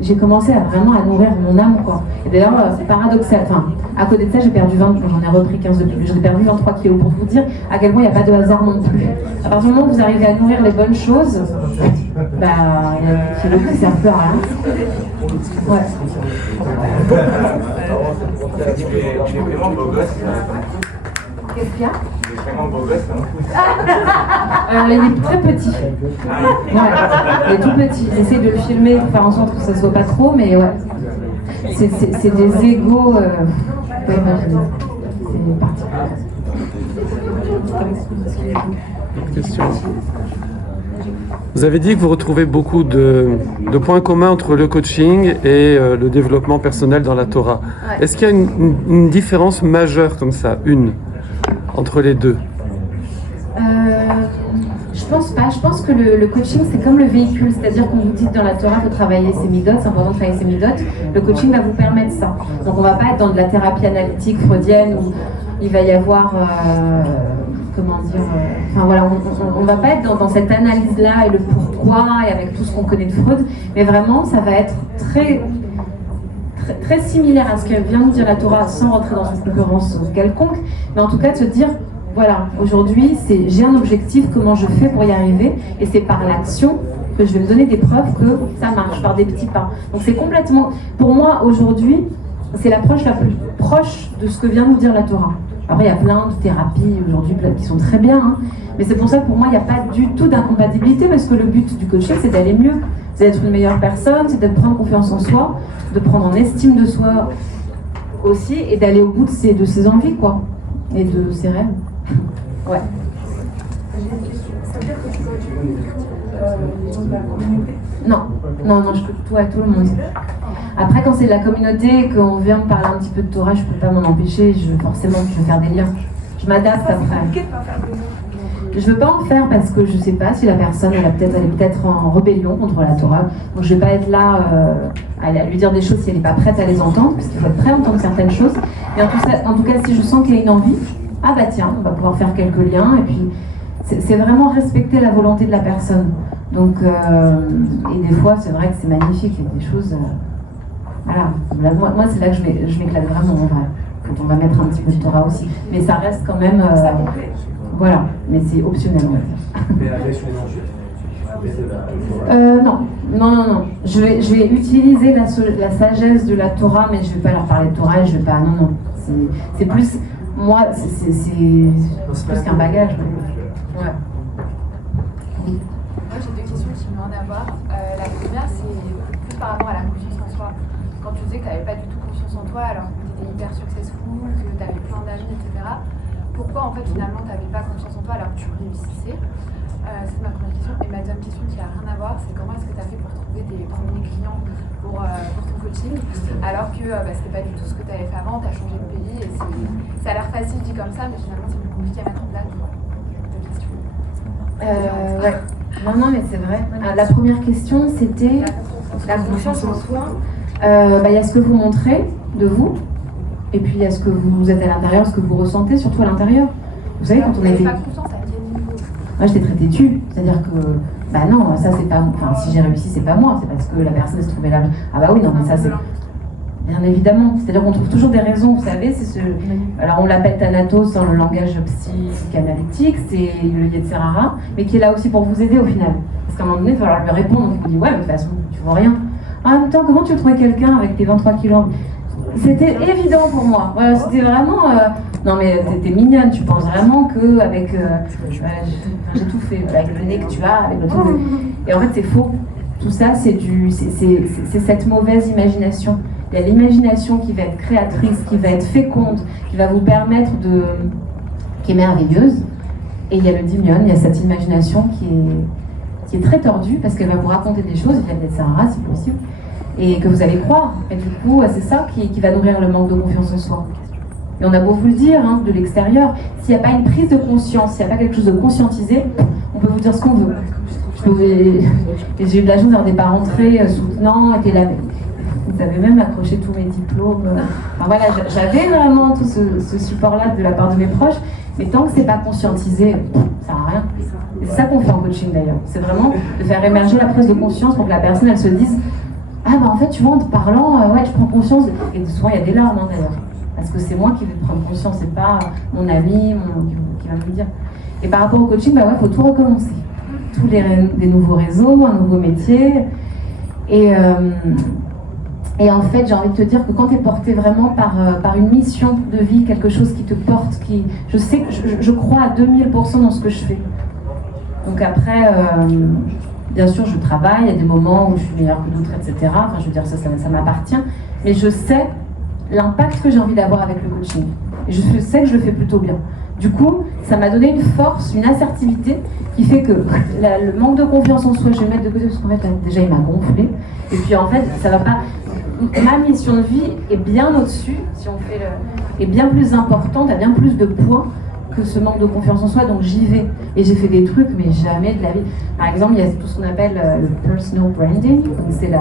j'ai commencé vraiment à nourrir mon âme, quoi. Et d'ailleurs, c'est paradoxal. Enfin, à côté de ça, j'ai perdu 20, j'en ai repris 15 de plus. J'ai perdu 23 kilos pour vous dire à quel point il n'y a pas de hasard non plus. À partir du moment où vous arrivez à nourrir les bonnes choses, bah, il y a des kilos qui servent plus à rien. Ouais. Tu es vraiment beau gosse. Qu'est-ce qu'il y a? Tu es vraiment beau gosse, non? Il est très petit. Ouais, il est tout petit. J'essaie de le filmer pour faire en sorte que ça ne soit pas trop, mais ouais. C'est des égos. C'est particulier. Question. Vous avez dit que vous retrouvez beaucoup de points communs entre le coaching et le développement personnel dans la Torah. Ouais. Est-ce qu'il y a une différence majeure comme ça, entre les deux? Je pense pas. Je pense que le coaching, c'est comme le véhicule. C'est-à-dire qu'on vous dit que dans la Torah, il faut travailler ses midot, c'est important de travailler ses midot. Le coaching va vous permettre ça. Donc on va pas être dans de la thérapie analytique freudienne où il va y avoir... enfin voilà, on va pas être dans cette analyse-là et le pourquoi et avec tout ce qu'on connaît de Freud, mais vraiment, ça va être très similaire à ce que vient de dire la Torah, sans rentrer dans une concurrence quelconque, mais en tout cas de se dire, voilà, aujourd'hui, j'ai un objectif, comment je fais pour y arriver, et c'est par l'action que je vais me donner des preuves que ça marche, par des petits pas. Donc c'est complètement, pour moi, aujourd'hui, c'est l'approche la plus proche de ce que vient de nous dire la Torah. Après, il y a plein de thérapies aujourd'hui qui sont très bien, hein, mais c'est pour ça que pour moi, il n'y a pas du tout d'incompatibilité, parce que le but du coaching, c'est d'aller mieux, c'est d'être une meilleure personne, c'est de prendre confiance en soi, de prendre en estime de soi aussi, et d'aller au bout de ses envies, quoi, et de ses rêves. Ouais. Ça veut dire que tu coaches les gens de la communauté? Non, je coach tout à tout le monde. Après, quand c'est de la communauté et qu'on vient me parler un petit peu de Torah, je ne peux pas m'en empêcher, forcément, je vais faire des liens. Je m'adapte après. Je ne veux pas en faire parce que je ne sais pas si la personne, elle est peut-être en rébellion contre la Torah. Donc je ne vais pas être là à lui dire des choses si elle n'est pas prête à les entendre, parce qu'il faut être prêt à entendre certaines choses. Et en tout cas, si je sens qu'il y a une envie, ah bah tiens, on va pouvoir faire quelques liens. Et puis, c'est vraiment respecter la volonté de la personne. Donc, et des fois, c'est vrai que c'est magnifique. Il y a des choses... voilà. Moi, c'est là que je m'éclate vraiment, en vrai. Quand on va mettre un petit peu de Torah aussi. Mais ça reste quand même... voilà, mais c'est optionnel, on va dire. Mais la gestion des enjeux. Non. Je vais utiliser la sagesse de la Torah, mais je ne vais pas leur parler de Torah et je vais pas... Non. C'est plus... Moi, c'est plus qu'un bagage. Ouais. Moi, j'ai deux questions qui n'ont rien à voir. La première, c'est plus par rapport à la confiance en soi. Quand tu disais que tu n'avais pas du tout confiance en toi, alors que tu étais hyper successful, que tu avais plein d'amis, etc. Pourquoi, en fait, finalement, tu n'avais pas confiance en toi alors que tu réussissais? C'est ma première question. Et ma deuxième question qui n'a rien à voir, c'est comment est-ce que tu as fait pour trouver tes premiers clients pour ton coaching, alors que c'était pas du tout ce que tu avais fait avant, tu as changé de pays et ça a l'air facile dit comme ça, mais finalement c'est plus compliqué à mettre en place. Deux questions. Ouais. Non, mais c'est vrai. La première question, c'était la confiance en soi. Il y a ce que vous montrez de vous, et puis il y a ce que vous êtes à l'intérieur, ce que vous ressentez, surtout à l'intérieur. Vous savez, quand on était... Pas confiance à quel niveau? Moi, j'étais très têtue. C'est-à-dire que, non, ça, c'est pas... Enfin, si j'ai réussi, c'est pas moi. C'est parce que la personne se trouvait là. Ah bah oui, non, mais ça, c'est... Bien évidemment. C'est-à-dire qu'on trouve toujours des raisons, vous savez. Alors, on l'appelle Thanatos dans le langage psychanalytique. C'est le Yetzirara, mais qui est là aussi pour vous aider, au final. Parce qu'à un moment donné, il va falloir lui répondre. Donc, il dit, ouais, mais de toute façon, tu vois rien. En même temps, comment tu veux trouver quelqu'un avec tes 23 kilos? C'était évident pour moi. Voilà, c'était vraiment... Non mais t'es mignonne, tu penses vraiment qu'avec... j'ai tout fait, avec le nez que tu as, avec le truc... Et en fait c'est faux. Tout ça c'est cette mauvaise imagination. Il y a l'imagination qui va être créatrice, qui va être féconde, qui va vous permettre de... qui est merveilleuse. Et il y a le dimion, il y a cette imagination qui est très tordue parce qu'elle va vous raconter des choses, il y a des Sahara si possible, et que vous allez croire. Et du coup, c'est ça qui va nourrir le manque de confiance en soi. Et on a beau vous le dire, de l'extérieur, s'il n'y a pas une prise de conscience, s'il n'y a pas quelque chose de conscientisé, on peut vous dire ce qu'on veut. Et j'ai eu de la chance d'avoir des parents très soutenants, étaient là. Vous avez même accroché tous mes diplômes. Enfin, voilà, j'avais vraiment tout ce support-là de la part de mes proches, mais tant que c'est pas conscientisé, ça sert à rien. Et c'est ça qu'on fait en coaching d'ailleurs. C'est vraiment de faire émerger la prise de conscience pour que la personne elle se dise ah bah en fait tu vois en te parlant, ouais je prends conscience. Et souvent il y a des larmes d'ailleurs. Parce que c'est moi qui vais prendre conscience, c'est pas mon ami qui va me le dire. Et par rapport au coaching, il faut tout recommencer. Tous des nouveaux réseaux, un nouveau métier. Et en fait, j'ai envie de te dire que quand tu es porté vraiment par une mission de vie, quelque chose qui te porte, je sais que je crois à 2000% dans ce que je fais. Donc après, bien sûr, je travaille, il y a des moments où je suis meilleure que d'autres, etc. Enfin, je veux dire, ça m'appartient. Mais je sais l'impact que j'ai envie d'avoir avec le coaching. Et je sais que je le fais plutôt bien. Du coup, ça m'a donné une force, une assertivité qui fait que le manque de confiance en soi, je vais le mettre de côté parce qu'en fait, déjà, il m'a gonflé. Et puis, en fait, ça va pas... Ma mission de vie est bien au-dessus, si on fait est bien plus importante, a bien plus de poids que ce manque de confiance en soi, donc j'y vais. Et j'ai fait des trucs, mais jamais de la vie. Par exemple, il y a tout ce qu'on appelle le personal branding, donc on est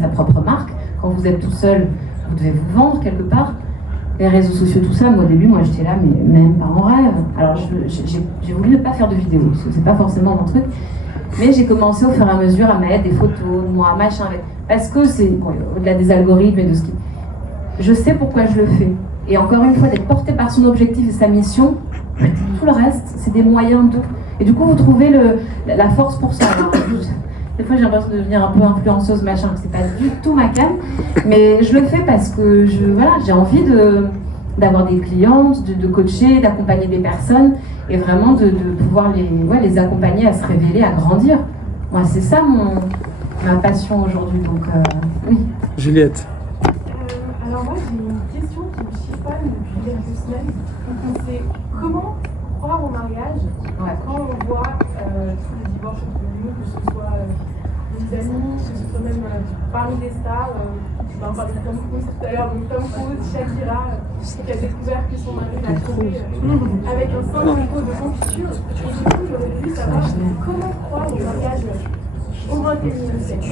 sa propre marque. Quand vous êtes tout seul, vous devez vous vendre quelque part. Les réseaux sociaux, tout ça, moi au début, j'étais là, mais même pas en rêve. Alors j'ai voulu ne pas faire de vidéos, parce que c'est pas forcément mon truc. Mais j'ai commencé au fur et à mesure à mettre des photos de moi, machin, parce que c'est, au-delà des algorithmes et de ce qui... Je sais pourquoi je le fais. Et encore une fois, d'être porté par son objectif et sa mission, tout le reste, c'est des moyens de... Et du coup, vous trouvez la force pour ça. Alors, des fois, j'ai l'impression de devenir un peu influenceuse, machin, c'est pas du tout ma came. Mais je le fais parce que j'ai envie d'avoir des clientes, de coacher, d'accompagner des personnes et vraiment de pouvoir les accompagner à se révéler, à grandir. Moi, c'est ça ma passion aujourd'hui, donc oui. Juliette. Alors moi, j'ai une question qui me chiffonne depuis quelques semaines. C'est comment croire au mariage quand on voit tous les divorces autour que ce soit des amis, que ce soit même parmi des stars. On parlait de Tom Cruise tout à l'heure, donc Tom Cruise, Shakira, qui a découvert que son mari l'a trompé avec un certain niveau de confiture. Et du coup, j'aurais voulu savoir comment croire au mariage au 21e siècle.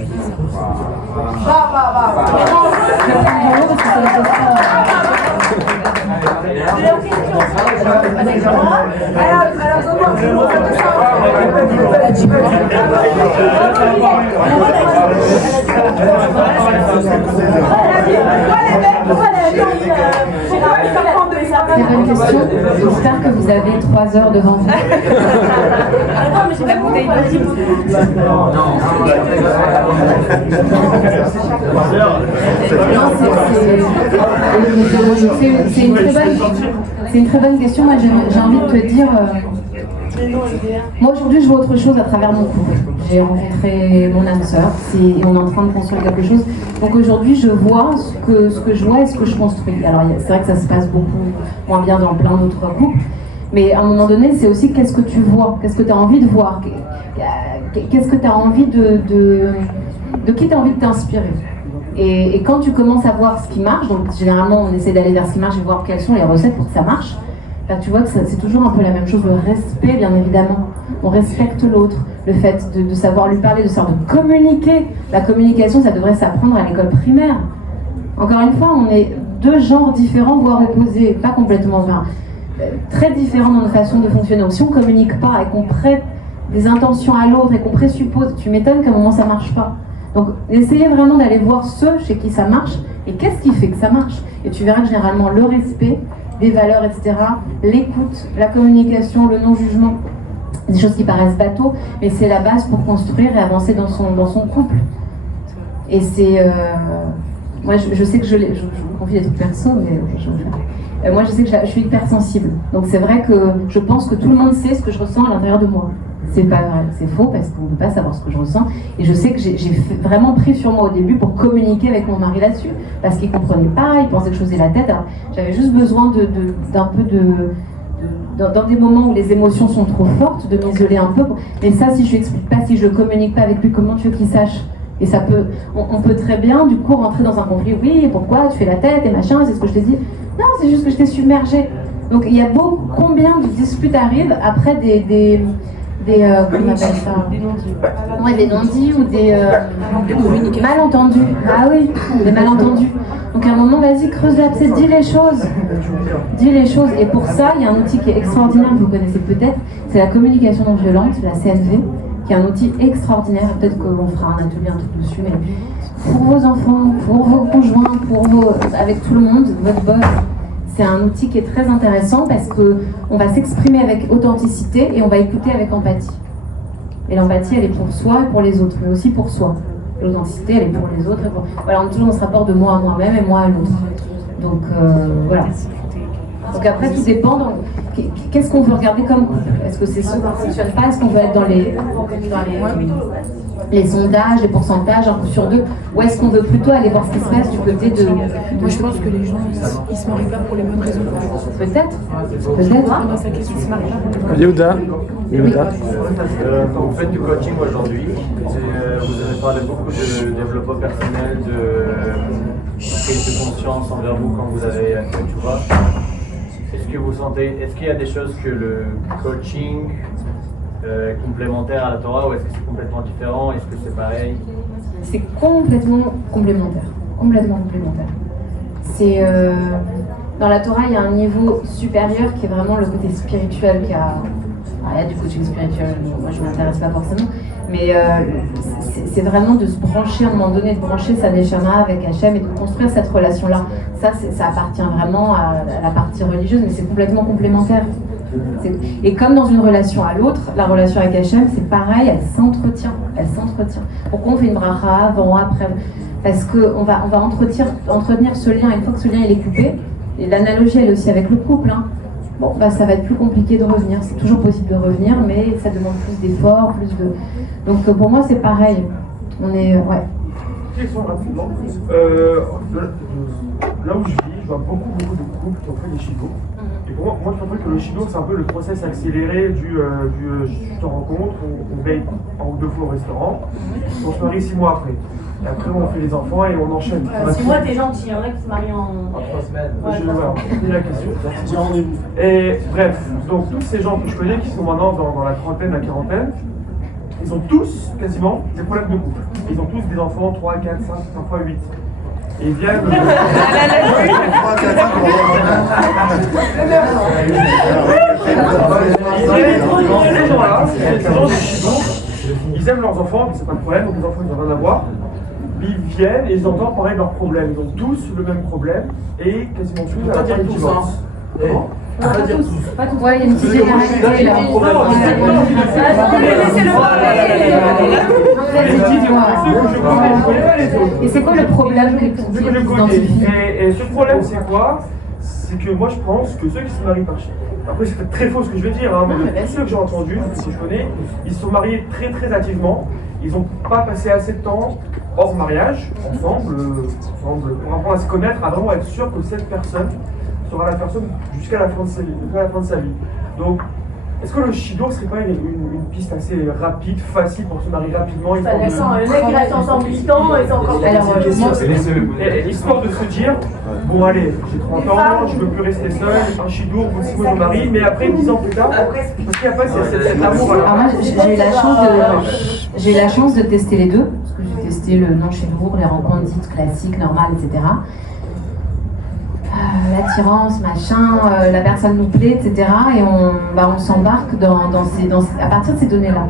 Très bonne question. J'espère que vous avez 3 heures devant vous. Attends, mais j'ai la bouteille c'est une très bonne question. Moi, j'ai envie de te dire... Moi aujourd'hui je vois autre chose à travers mon couple. J'ai rencontré mon âme sœur et on est en train de construire quelque chose. Donc aujourd'hui je vois ce que je vois et ce que je construis. Alors c'est vrai que ça se passe beaucoup moins bien dans plein d'autres couples. Mais à un moment donné c'est aussi qu'est-ce que tu vois, qu'est-ce que tu as envie de voir, qu'est-ce que tu as envie de qui tu as envie de t'inspirer. Et quand tu commences à voir ce qui marche, donc généralement on essaie d'aller vers ce qui marche et voir quelles sont les recettes pour que ça marche. Là, tu vois que c'est toujours un peu la même chose, le respect, bien évidemment. On respecte l'autre, le fait de savoir lui parler, de savoir communiquer. La communication, ça devrait s'apprendre à l'école primaire. Encore une fois, on est deux genres différents, voire opposés, pas complètement, enfin, très différents dans nos façons de fonctionner. Donc si on ne communique pas et qu'on prête des intentions à l'autre et qu'on présuppose, tu m'étonnes qu'à un moment ça ne marche pas. Donc essayez vraiment d'aller voir ceux chez qui ça marche et qu'est-ce qui fait que ça marche. Et tu verras que généralement le respect des valeurs, etc., l'écoute, la communication, le non-jugement, des choses qui paraissent bateaux, mais c'est la base pour construire et avancer dans son couple. Et c'est... moi, je sais que je vous confie des trucs perso, mais moi, je sais que je suis hypersensible. Donc c'est vrai que je pense que tout le monde sait ce que je ressens à l'intérieur de moi. C'est pas vrai, c'est faux parce qu'on ne peut pas savoir ce que je ressens. Et je sais que j'ai vraiment pris sur moi au début pour communiquer avec mon mari là-dessus, parce qu'il ne comprenait pas, il pensait que je faisais la tête. Alors, j'avais juste besoin d'un peu dans des moments où les émotions sont trop fortes, de m'isoler un peu. Mais ça, si je lui explique pas, si je communique pas avec lui, comment tu veux qu'il sache? Et ça peut, on peut très bien du coup rentrer dans un conflit. Oui, pourquoi tu fais la tête et machin, c'est ce que je t'ai dit. Non, c'est juste que je t'ai submergée. Donc il y a combien de disputes arrivent après des comment on appelle ça? Ouais, des non-dits ou des malentendus. Ah oui, des malentendus. Donc à un moment, vas-y, creuse l'abcès, dis les choses. Dis les choses. Et pour ça, il y a un outil qui est extraordinaire, que vous connaissez peut-être, c'est la communication non violente, la CNV, qui est un outil extraordinaire. Peut-être qu'on fera un atelier, un truc dessus, mais pour vos enfants, pour vos conjoints, avec tout le monde, votre boss. C'est un outil qui est très intéressant parce qu'on va s'exprimer avec authenticité et on va écouter avec empathie. Et l'empathie, elle est pour soi et pour les autres, mais aussi pour soi. L'authenticité, elle est pour les autres. Voilà, on est toujours dans ce rapport de moi à moi-même et moi à l'autre. Donc voilà. Donc après, tout dépend. Qu'est-ce qu'on veut regarder comme couple? Est-ce que c'est ceux qui ne fonctionnent pas? Est-ce qu'on veut être dans les sondages, les pourcentages, un coup sur deux? Ou est-ce qu'on veut plutôt aller voir ce qui se passe du côté de... Moi, je pense que les gens, ils se marient pas pour les bonnes raisons. Peut-être. Dans sa question, ils se marient pas pour les bonnes raisons. Yehuda. Vous faites du coaching aujourd'hui. Vous avez parlé beaucoup de développement personnel, de prise de conscience envers vous quand vous avez fait le Tchouva. Est-ce que vous sentez, est-ce qu'il y a des choses que le coaching complémentaire à la Torah ou est-ce que c'est complètement différent? Est-ce que c'est pareil? C'est complètement complémentaire. Complètement complémentaire. C'est dans la Torah, il y a un niveau supérieur qui est vraiment le côté spirituel il y a du coaching spirituel, moi je ne m'intéresse pas forcément, mais c'est vraiment de se brancher à un moment donné, de brancher sa neshama avec Hachem et de construire cette relation-là. Ça appartient vraiment à la partie religieuse, mais c'est complètement complémentaire. Et comme dans une relation à l'autre, la relation avec Hachem, c'est pareil, elle s'entretient. Pourquoi on fait une bracha avant, après? Parce qu'on va entretenir ce lien, une fois que ce lien il est coupé, et l'analogie elle est aussi avec le couple, hein. Bon, ça va être plus compliqué de revenir. C'est toujours possible de revenir, mais ça demande plus d'efforts, Donc pour moi, c'est pareil. On est... Ouais. Question rapidement. Là où je vis, je vois beaucoup de couples qui ont fait des shibouk. Et pour moi, je trouve que le shibouk, c'est un peu le process accéléré du je te rencontre, on paye un ou deux fois au restaurant, on se marie 6 mois après. Et après, on fait les enfants et on enchaîne. 6 mois, t'es gentil, il y en a qui se marient en 3 semaines. C'est la question. Et bref, donc tous ces gens que je connais qui sont maintenant dans la trentaine, la quarantaine, ils ont tous quasiment des problèmes de couple. Ils ont tous des enfants, 3, 4, 5, parfois 8. Et ils viennent. Ces gens-là, ils aiment leurs enfants, c'est pas de problème, donc les enfants ils n'ont rien à voir. Ils viennent et ils entendent parler de leurs problèmes. Ils ont tous le même problème et quasiment tous à la fin du divorce. Pas tous. Ouais, il y a une petite généralité là. Et c'est quoi le problème que tu identifies? Et ce problème, c'est quoi? C'est que moi, je pense que ceux qui se marient par... Après, c'est très faux ce que je vais dire, hein, mais tous ceux que j'ai entendus, que je connais, ils se sont mariés très très hâtivement. Ils n'ont pas passé assez de temps hors mariage, ensemble, pour apprendre à se connaître, à vraiment être sûr que cette personne sera la personne jusqu'à la fin de sa vie. Donc, est-ce que le Shidour serait pas une piste assez rapide, facile pour se marier rapidement? Ça descend, le mec il reste ensemble 8 ans et c'est encore histoire de se dire, bon allez, j'ai 30 ans, je veux plus rester seul, un Shidour, ou 6 mois je me marie, mais après 10 ans plus tard, parce qu'il n'y a pas cet amour. Alors moi j'ai eu la chance de tester les deux, parce que j'ai testé le non-Shidour, les rencontres dites classiques, normales, etc. L'attirance, machin, la personne nous plaît, etc. Et on s'embarque à partir de ces données-là.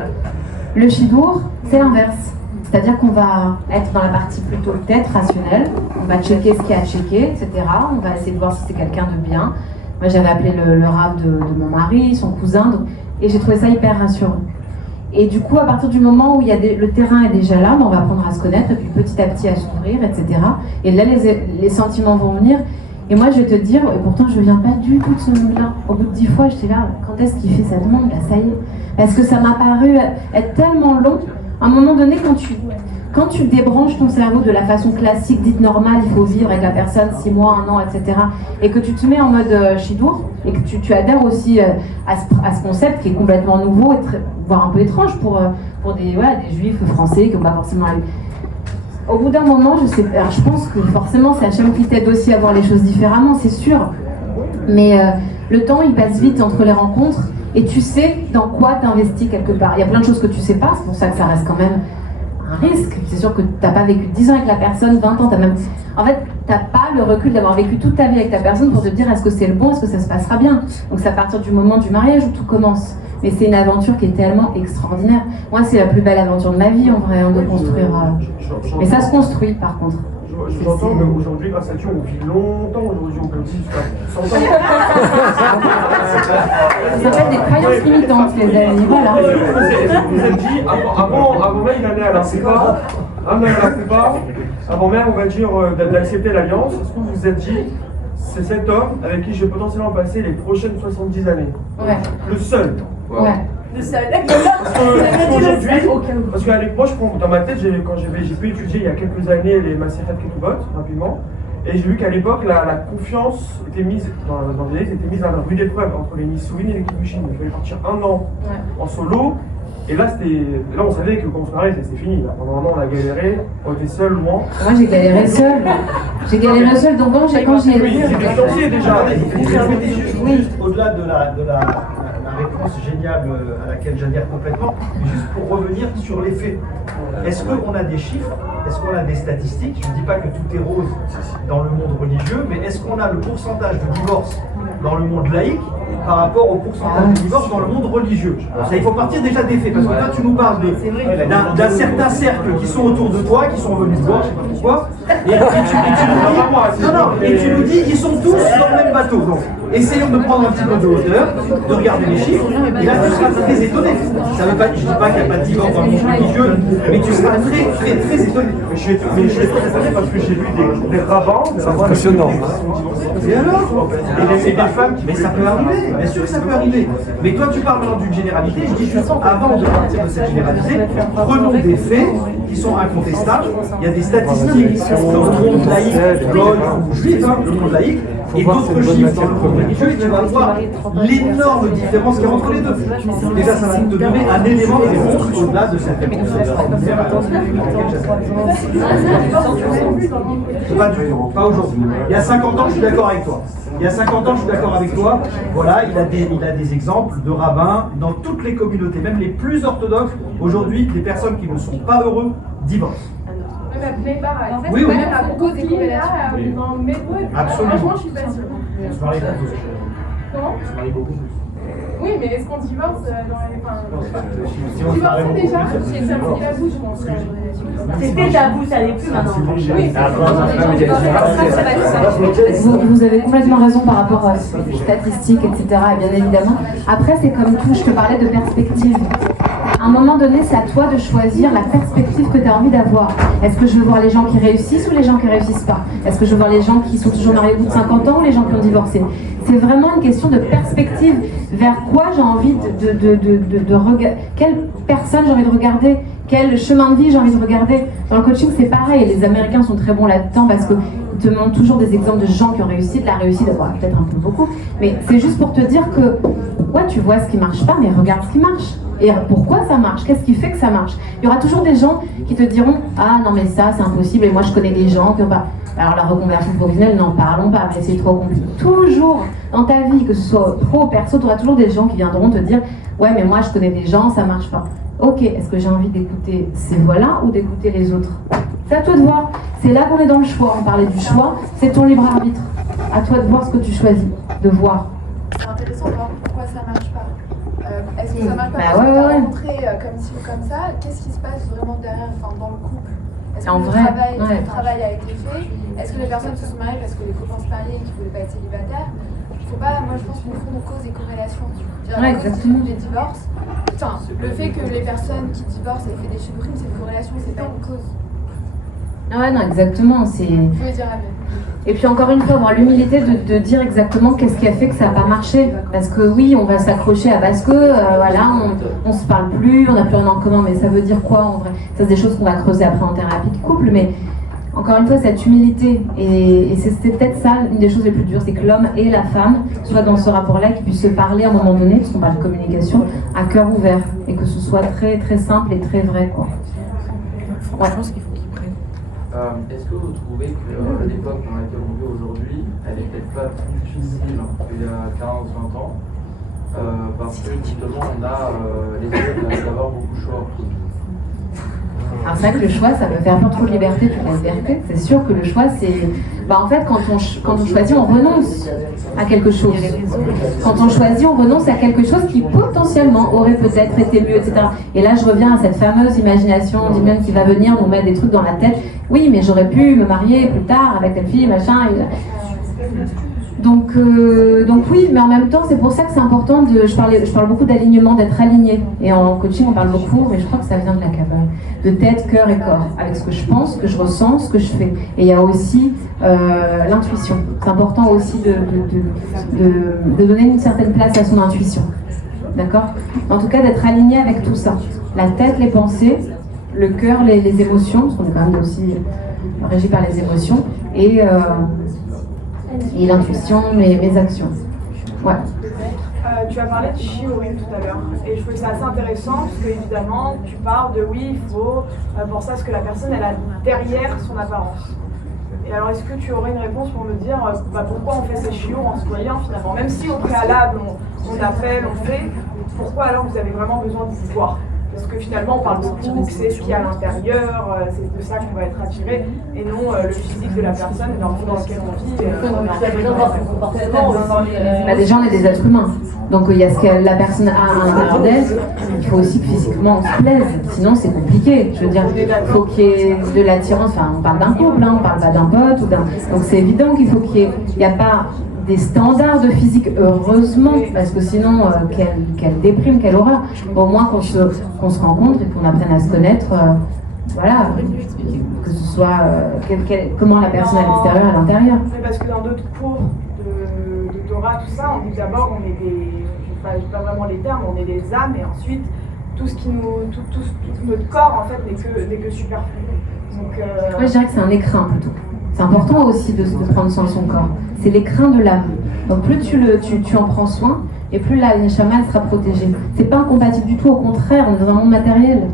Le Shidour, c'est l'inverse. C'est-à-dire qu'on va être dans la partie plutôt tête rationnelle, on va checker ce qu'il y a à checker, etc. On va essayer de voir si c'est quelqu'un de bien. Moi j'avais appelé le rave de mon mari, son cousin, et j'ai trouvé ça hyper rassurant. Et du coup, à partir du moment où le terrain est déjà là, on va apprendre à se connaître, et puis petit à petit à s'ouvrir, etc. Et là, les sentiments vont venir. Et moi, je vais te dire, et pourtant, je ne viens pas du tout de ce monde-là. Au bout de 10 fois, j'étais là, quand est-ce qu'il fait sa demande? Là, ça y est. Parce que ça m'a paru être tellement long. À un moment donné, quand tu débranches ton cerveau de la façon classique, dite normale, il faut vivre avec la personne 6 mois, 1 an, etc. Et que tu te mets en mode Shidour, et que tu adhères aussi à ce concept qui est complètement nouveau, et voire un peu étrange pour des juifs français qui n'ont pas forcément... Au bout d'un moment, je pense que forcément c'est Hachem qui t'aide aussi à voir les choses différemment, c'est sûr. Mais le temps il passe vite entre les rencontres et tu sais dans quoi t'investis quelque part. Il y a plein de choses que tu sais pas, c'est pour ça que ça reste quand même un risque. C'est sûr que t'as pas vécu 10 ans avec la personne, 20 ans, en fait, t'as pas le recul d'avoir vécu toute ta vie avec ta personne pour te dire est-ce que c'est le bon, est-ce que ça se passera bien. Donc c'est à partir du moment du mariage où tout commence. Mais c'est une aventure qui est tellement extraordinaire. Moi, c'est la plus belle aventure de ma vie, en vrai, de construire. Mais ça se construit, par contre. J'entends qu'aujourd'hui, grâce à Dieu, on vit longtemps. Aujourd'hui, on peut vivre jusqu'à 100 ans. Ça s'appelle des croyances limitantes, les amis. Voilà. Vous êtes dit, avant même, il allait à la prépa. Avant même, on va dire, d'accepter l'alliance. Est-ce que vous vous êtes dit, c'est cet homme avec qui je vais potentiellement passer les prochaines 70 années? Ouais. Le seul. Ouais. Le seul. Parce qu'avec moi, dans ma tête, quand j'ai pu étudier il y a quelques années les Maseret Ketubot, rapidement, et j'ai vu qu'à l'époque, la confiance était mise, dans les était mise à la rude épreuve entre les Nissouines et les Kiddushin. Je devais partir 1 an en solo, et là, on savait que quand on se mariait, c'était fini. Là. Pendant 1 an, on a galéré, on était seul, loin. Moi, j'ai galéré seul. Donc quand j'ai... Oui, c'était financier déjà. Oui, au-delà de la réponse géniale à laquelle j'adhère complètement, juste pour revenir sur les faits. Est-ce qu'on a des chiffres? Est-ce qu'on a des statistiques? Je ne dis pas que tout est rose dans le monde religieux, mais est-ce qu'on a le pourcentage de divorce dans le monde laïque par rapport au pourcentage de divorce dans le monde religieux? Ça, il faut partir déjà des faits, parce que là tu nous parles d'un certain cercle qui sont autour de toi, qui sont venus te voir, je sais pas pourquoi, et tu nous dis ils sont tous dans le même bateau. Donc essayons de prendre un petit peu de hauteur, de regarder les chiffres, et là tu seras très étonné. Ça veut pas, je dis pas qu'il n'y a pas de divorce dans le monde religieux, mais tu seras très étonné. Mais je suis très étonné parce que j'ai vu des rabbins, c'est impressionnant. Et alors? Et des femmes qui... Mais ça peut arriver, bien sûr que ça peut arriver. Mais toi tu parles maintenant d'une généralité, je dis juste avant de partir de cette généralité, prenons des faits qui sont incontestables. Il y a des statistiques dans le monde laïque, ou juif, le monde laïque, et d'autres chiffres dans le monde religieux, et tu vas voir l'énorme différence qu'il y a entre les deux. Déjà, ça va te donner un élément de réponse au-delà de cette réponse extraordinaire. Pas du tout, pas aujourd'hui. Il y a 50 ans, je suis d'accord avec toi. Il y a 50 ans, je suis d'accord avec toi. Voilà, il a des exemples de rabbins dans toutes les communautés, même les plus orthodoxes. Aujourd'hui, des personnes qui ne sont pas heureux divorcent. Oui, oui. Absolument. Franchement, je suis pas sûre. On se marie beaucoup. Comment? On se marie beaucoup plus. Oui, mais est-ce qu'on divorce dans les... Si on se marie Divorcer déjà, beaucoup plus, c'est tabou, je pense. C'était tabou, ça n'est plus maintenant. Oui. Vous avez complètement raison par rapport aux statistiques, etc. Et bien évidemment. Après, c'est comme tout, je te parlais de perspective. À un moment donné, c'est à toi de choisir la perspective que tu as envie d'avoir. Est-ce que je veux voir les gens qui réussissent ou les gens qui ne réussissent pas? Est-ce que je veux voir les gens qui sont toujours mariés au bout de 50 ans ou les gens qui ont divorcé? C'est vraiment une question de perspective. Vers quoi j'ai envie de regarder? Quelle personne j'ai envie de regarder? Quel chemin de vie j'ai envie de regarder? Dans le coaching, c'est pareil. Les Américains sont très bons là-dedans parce qu'ils te montrent toujours des exemples de gens qui ont réussi, de la réussite, d'avoir peut-être un peu beaucoup. Mais c'est juste pour te dire que, pourquoi tu vois ce qui marche pas, mais regarde ce qui marche. Et pourquoi ça marche? Qu'est-ce qui fait que ça marche? Il y aura toujours des gens qui te diront ah non mais ça c'est impossible et moi je connais des gens qui ont pas. Alors la reconversion professionnelle, n'en parlons pas, mais c'est trop compliqué. Toujours dans ta vie, que ce soit pro ou perso, tu auras toujours des gens qui viendront te dire ouais mais moi je connais des gens, ça marche pas. Ok, est-ce que j'ai envie d'écouter ces voix-là ou d'écouter les autres? C'est à toi de voir. C'est là qu'on est dans le choix. On parlait du choix, c'est ton libre arbitre. À toi de voir ce que tu choisis, de voir. C'est intéressant de voir pourquoi ça marche pas. Est-ce que ça marche pas Bah parce que t'as ouais. rencontré comme ci ou comme ça? Qu'est-ce qui se passe vraiment derrière, enfin, dans le couple? Est-ce que En le vrai, travail a été fait? Est-ce que les personnes se sont mariées parce que les copains se mariaient et qu'ils ne voulaient pas être célibataires? Faut pas, moi je pense qu'on confond cause et corrélation. Exactement. Les divorces, enfin, le fait que les personnes qui divorcent aient fait des chutes c'est une corrélation, c'est pas une cause. Ouais, non, exactement. Faut le dire à Et puis encore une fois, avoir l'humilité de dire exactement qu'est-ce qui a fait que ça n'a pas marché. Parce que oui, on va s'accrocher à parce que, voilà, on se parle plus, on n'a plus rien en commun, mais ça veut dire quoi en vrai? Ça, c'est des choses qu'on va creuser après en thérapie de couple, mais encore une fois, cette humilité, et c'est peut-être ça, une des choses les plus dures, c'est que l'homme et la femme soient dans ce rapport-là, qu'ils puissent se parler à un moment donné, parce qu'on parle de communication, à cœur ouvert, et que ce soit très très simple et très vrai, quoi. Ouais. Je pense qu'il faut qu'ils prennent. Est-ce que vous trouvez que l'époque dans laquelle on vit aujourd'hui, elle est peut-être pas plus difficile qu'il y a 15-20 ans parce que justement on a les hommes d'avoir beaucoup de choix. Alors c'est vrai que le choix, ça peut faire peur, trop de liberté, toute la liberté. C'est sûr que le choix, c'est... Bah en fait, quand on choisit, on renonce à quelque chose. Quand on choisit, on renonce à quelque chose qui potentiellement aurait peut-être été mieux, etc. Et là, je reviens à cette fameuse imagination d'Iman qui va venir nous mettre des trucs dans la tête. Oui, mais j'aurais pu me marier plus tard avec telle fille, machin... Donc oui, mais en même temps, c'est pour ça que c'est important de... Je parle beaucoup d'alignement, d'être aligné. Et en coaching, on parle beaucoup, mais je crois que ça vient de la cabane. De tête, cœur et corps. Avec ce que je pense, ce que je ressens, ce que je fais. Et il y a aussi l'intuition. C'est important aussi de donner une certaine place à son intuition. D'accord? En tout cas, d'être aligné avec tout ça. La tête, les pensées, le cœur, les émotions, parce qu'on est quand même aussi régi par les émotions. Et l'intuition, mes actions. Ouais. Tu as parlé de Shiori tout à l'heure, et je trouvais ça assez intéressant, parce que évidemment, tu parles de oui, il faut penser à ce que la personne elle a derrière son apparence. Et alors, est-ce que tu aurais une réponse pour me dire pourquoi on fait ces chiots en se voyant finalement? Même si au préalable, on appelle, on fait, pourquoi alors vous avez vraiment besoin de vous voir? Parce que finalement, on parle beaucoup que c'est ce qu'il y a à l'intérieur, c'est de ça qu'on va être attiré, et non le physique de la personne et dans le monde dans lequel on vit. Déjà, on est des êtres humains. Donc, il y a ce que la personne a à l'intérieur d'elle. Il faut aussi que physiquement on se plaise. Sinon, c'est compliqué. Je veux dire, il faut qu'il y ait de l'attirance. Enfin, on parle d'un couple, hein, on parle pas d'un pote. Donc, c'est évident qu'il faut qu'il n'y ait pas des standards de physique, heureusement, parce que sinon, quelle déprime, quelle horreur. Au moins qu'on se rencontre et qu'on apprenne à se connaître, voilà, que ce soit comment la personne à l'extérieur et à l'intérieur. Mais parce que dans d'autres cours de Torah, tout ça, on dit d'abord, on est des, je sais pas vraiment les termes, on est des âmes, et ensuite, tout ce qui tout notre corps, en fait, n'est que superflu. Donc, moi, je dirais que c'est un écrin, plutôt. C'est important aussi de prendre soin de son corps. C'est l'écrin de l'âme. Donc plus tu en prends soin, et plus la neshama elle sera protégée. C'est pas incompatible du tout, au contraire, on est dans un monde matériel.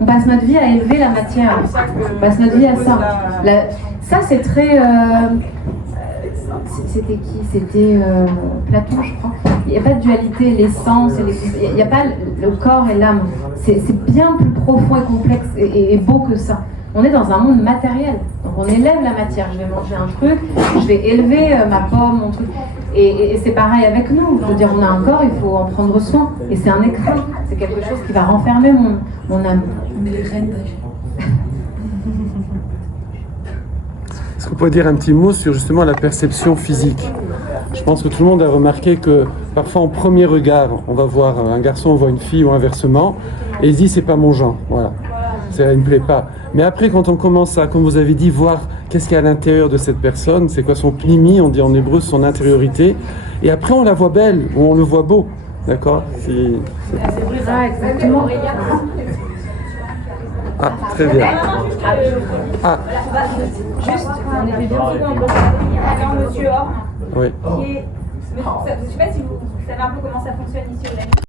On passe notre vie à élever la matière. On passe notre vie à ça. Ça c'est très... C'était qui? C'était Platon, je crois. Il n'y a pas de dualité, l'essence, il n'y a pas le corps et l'âme. C'est bien plus profond et complexe et beau que ça. On est dans un monde matériel, donc on élève la matière. Je vais manger un truc, je vais élever ma pomme, mon truc. Et c'est pareil avec nous. Je veux dire, on a un corps, il faut en prendre soin. Et c'est un écrin, c'est quelque chose qui va renfermer mon âme. Est-ce que vous pouvez dire un petit mot sur justement la perception physique? Je pense que tout le monde a remarqué que parfois en premier regard, on va voir un garçon, on voit une fille ou inversement, et il se dit c'est pas mon genre, voilà. Ça ne me plaît pas. Mais après, quand on commence à, comme vous avez dit, voir qu'est-ce qu'il y a à l'intérieur de cette personne, c'est quoi son pnimi, on dit en hébreu son intériorité, et après on la voit belle, ou on le voit beau, d'accord? Ah, exactement. Ah, très bien. Ah. Juste, on est des deux secondes. Il y a un monsieur Oui. qui est Je ne sais pas si vous savez un peu comment ça fonctionne ici au Danemark.